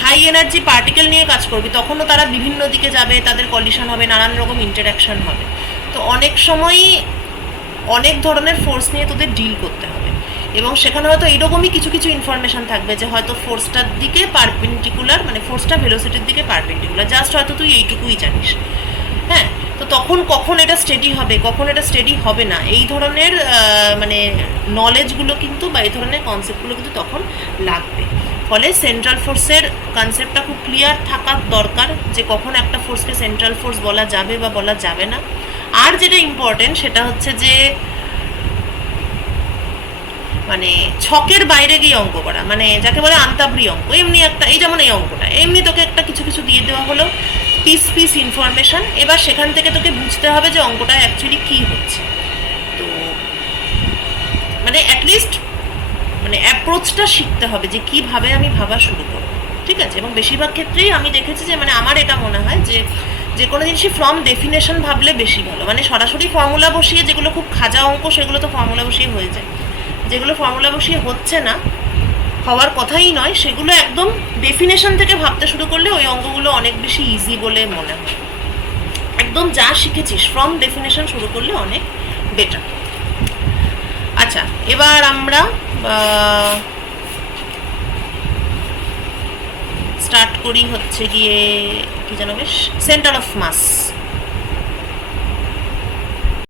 হাই এনার্জি পার্টিকেল নিয়ে কাজ করবি, তখনও তারা বিভিন্ন দিকে যাবে, তাদের কলিশন হবে, নানান রকম ইন্টারাকশন হবে। তো অনেক সময়ই অনেক ধরনের ফোর্স নিয়ে তোদের ডিল করতে হবে, এবং সেখানে হয়তো এইরকমই কিছু কিছু ইনফরমেশন থাকবে যে হয়তো ফোর্সটার দিকে পারপেন্ডিকুলার, মানে ফোর্সটা ভেলোসিটির দিকে পারপেন্ডিকুলার, জাস্ট হয়তো তুই এইটুকুই জানিস। হ্যাঁ, তো তখন কখন এটা স্টেডি হবে, কখন এটা স্টেডি হবে না, এই ধরনের মানে নলেজগুলো কিন্তু বা এই ধরনের কনসেপ্টগুলো কিন্তু তখন লাগবে। ফলে সেন্ট্রাল ফোর্সের কনসেপ্টটা খুব ক্লিয়ার থাকা দরকার, যে কখন একটা ফোর্সকে সেন্ট্রাল ফোর্স বলা যাবে বা বলা যাবে না। আর যেটা ইম্পর্টেন্ট সেটা হচ্ছে যে মানে ছকের বাইরে গিয়ে অঙ্ক করা, মানে যাকে বলে আন্তাবৃ অঙ্ক। এমনি একটা, এই যেমন এই অঙ্কটা, এমনি তোকে একটা কিছু কিছু দিয়ে দেওয়া হলো, পিস ইনফরমেশন, এবার সেখান থেকে তোকে বুঝতে হবে যে অঙ্কটা অ্যাকচুয়ালি কী হচ্ছে। তো মানে অ্যাটলিস্ট মানে অ্যাপ্রোচটা শিখতে হবে যে কীভাবে আমি ভাবা শুরু করব, ঠিক আছে। এবং বেশিরভাগ ক্ষেত্রেই আমি দেখেছি যে মানে আমার এটা মনে হয় যে কোনো জিনিসই ফ্রম ডেফিনেশন ভাবলে বেশি ভালো। মানে সরাসরি ফর্মুলা বসিয়ে, যেগুলো খুব খাজা অঙ্ক সেগুলো তো ফর্মুলা বসিয়ে হয়ে যায়, যেগুলো ফর্মুলা বসিয়ে হচ্ছে না, হওয়ার কথাই নয়, সেগুলো একদম ডেফিনেশন থেকে ভাবতে শুরু করলে ওই অঙ্কগুলো অনেক বেশি ইজি বলে মনে হয়। একদম যা শিখেছিস ফ্রম ডেফিনেশন শুরু করলে অনেক বেটার। আচ্ছা, এবার আমরা স্টার্ট করি হচ্ছে গিয়ে কি জানো বেশ, সেন্টার অফ মাস।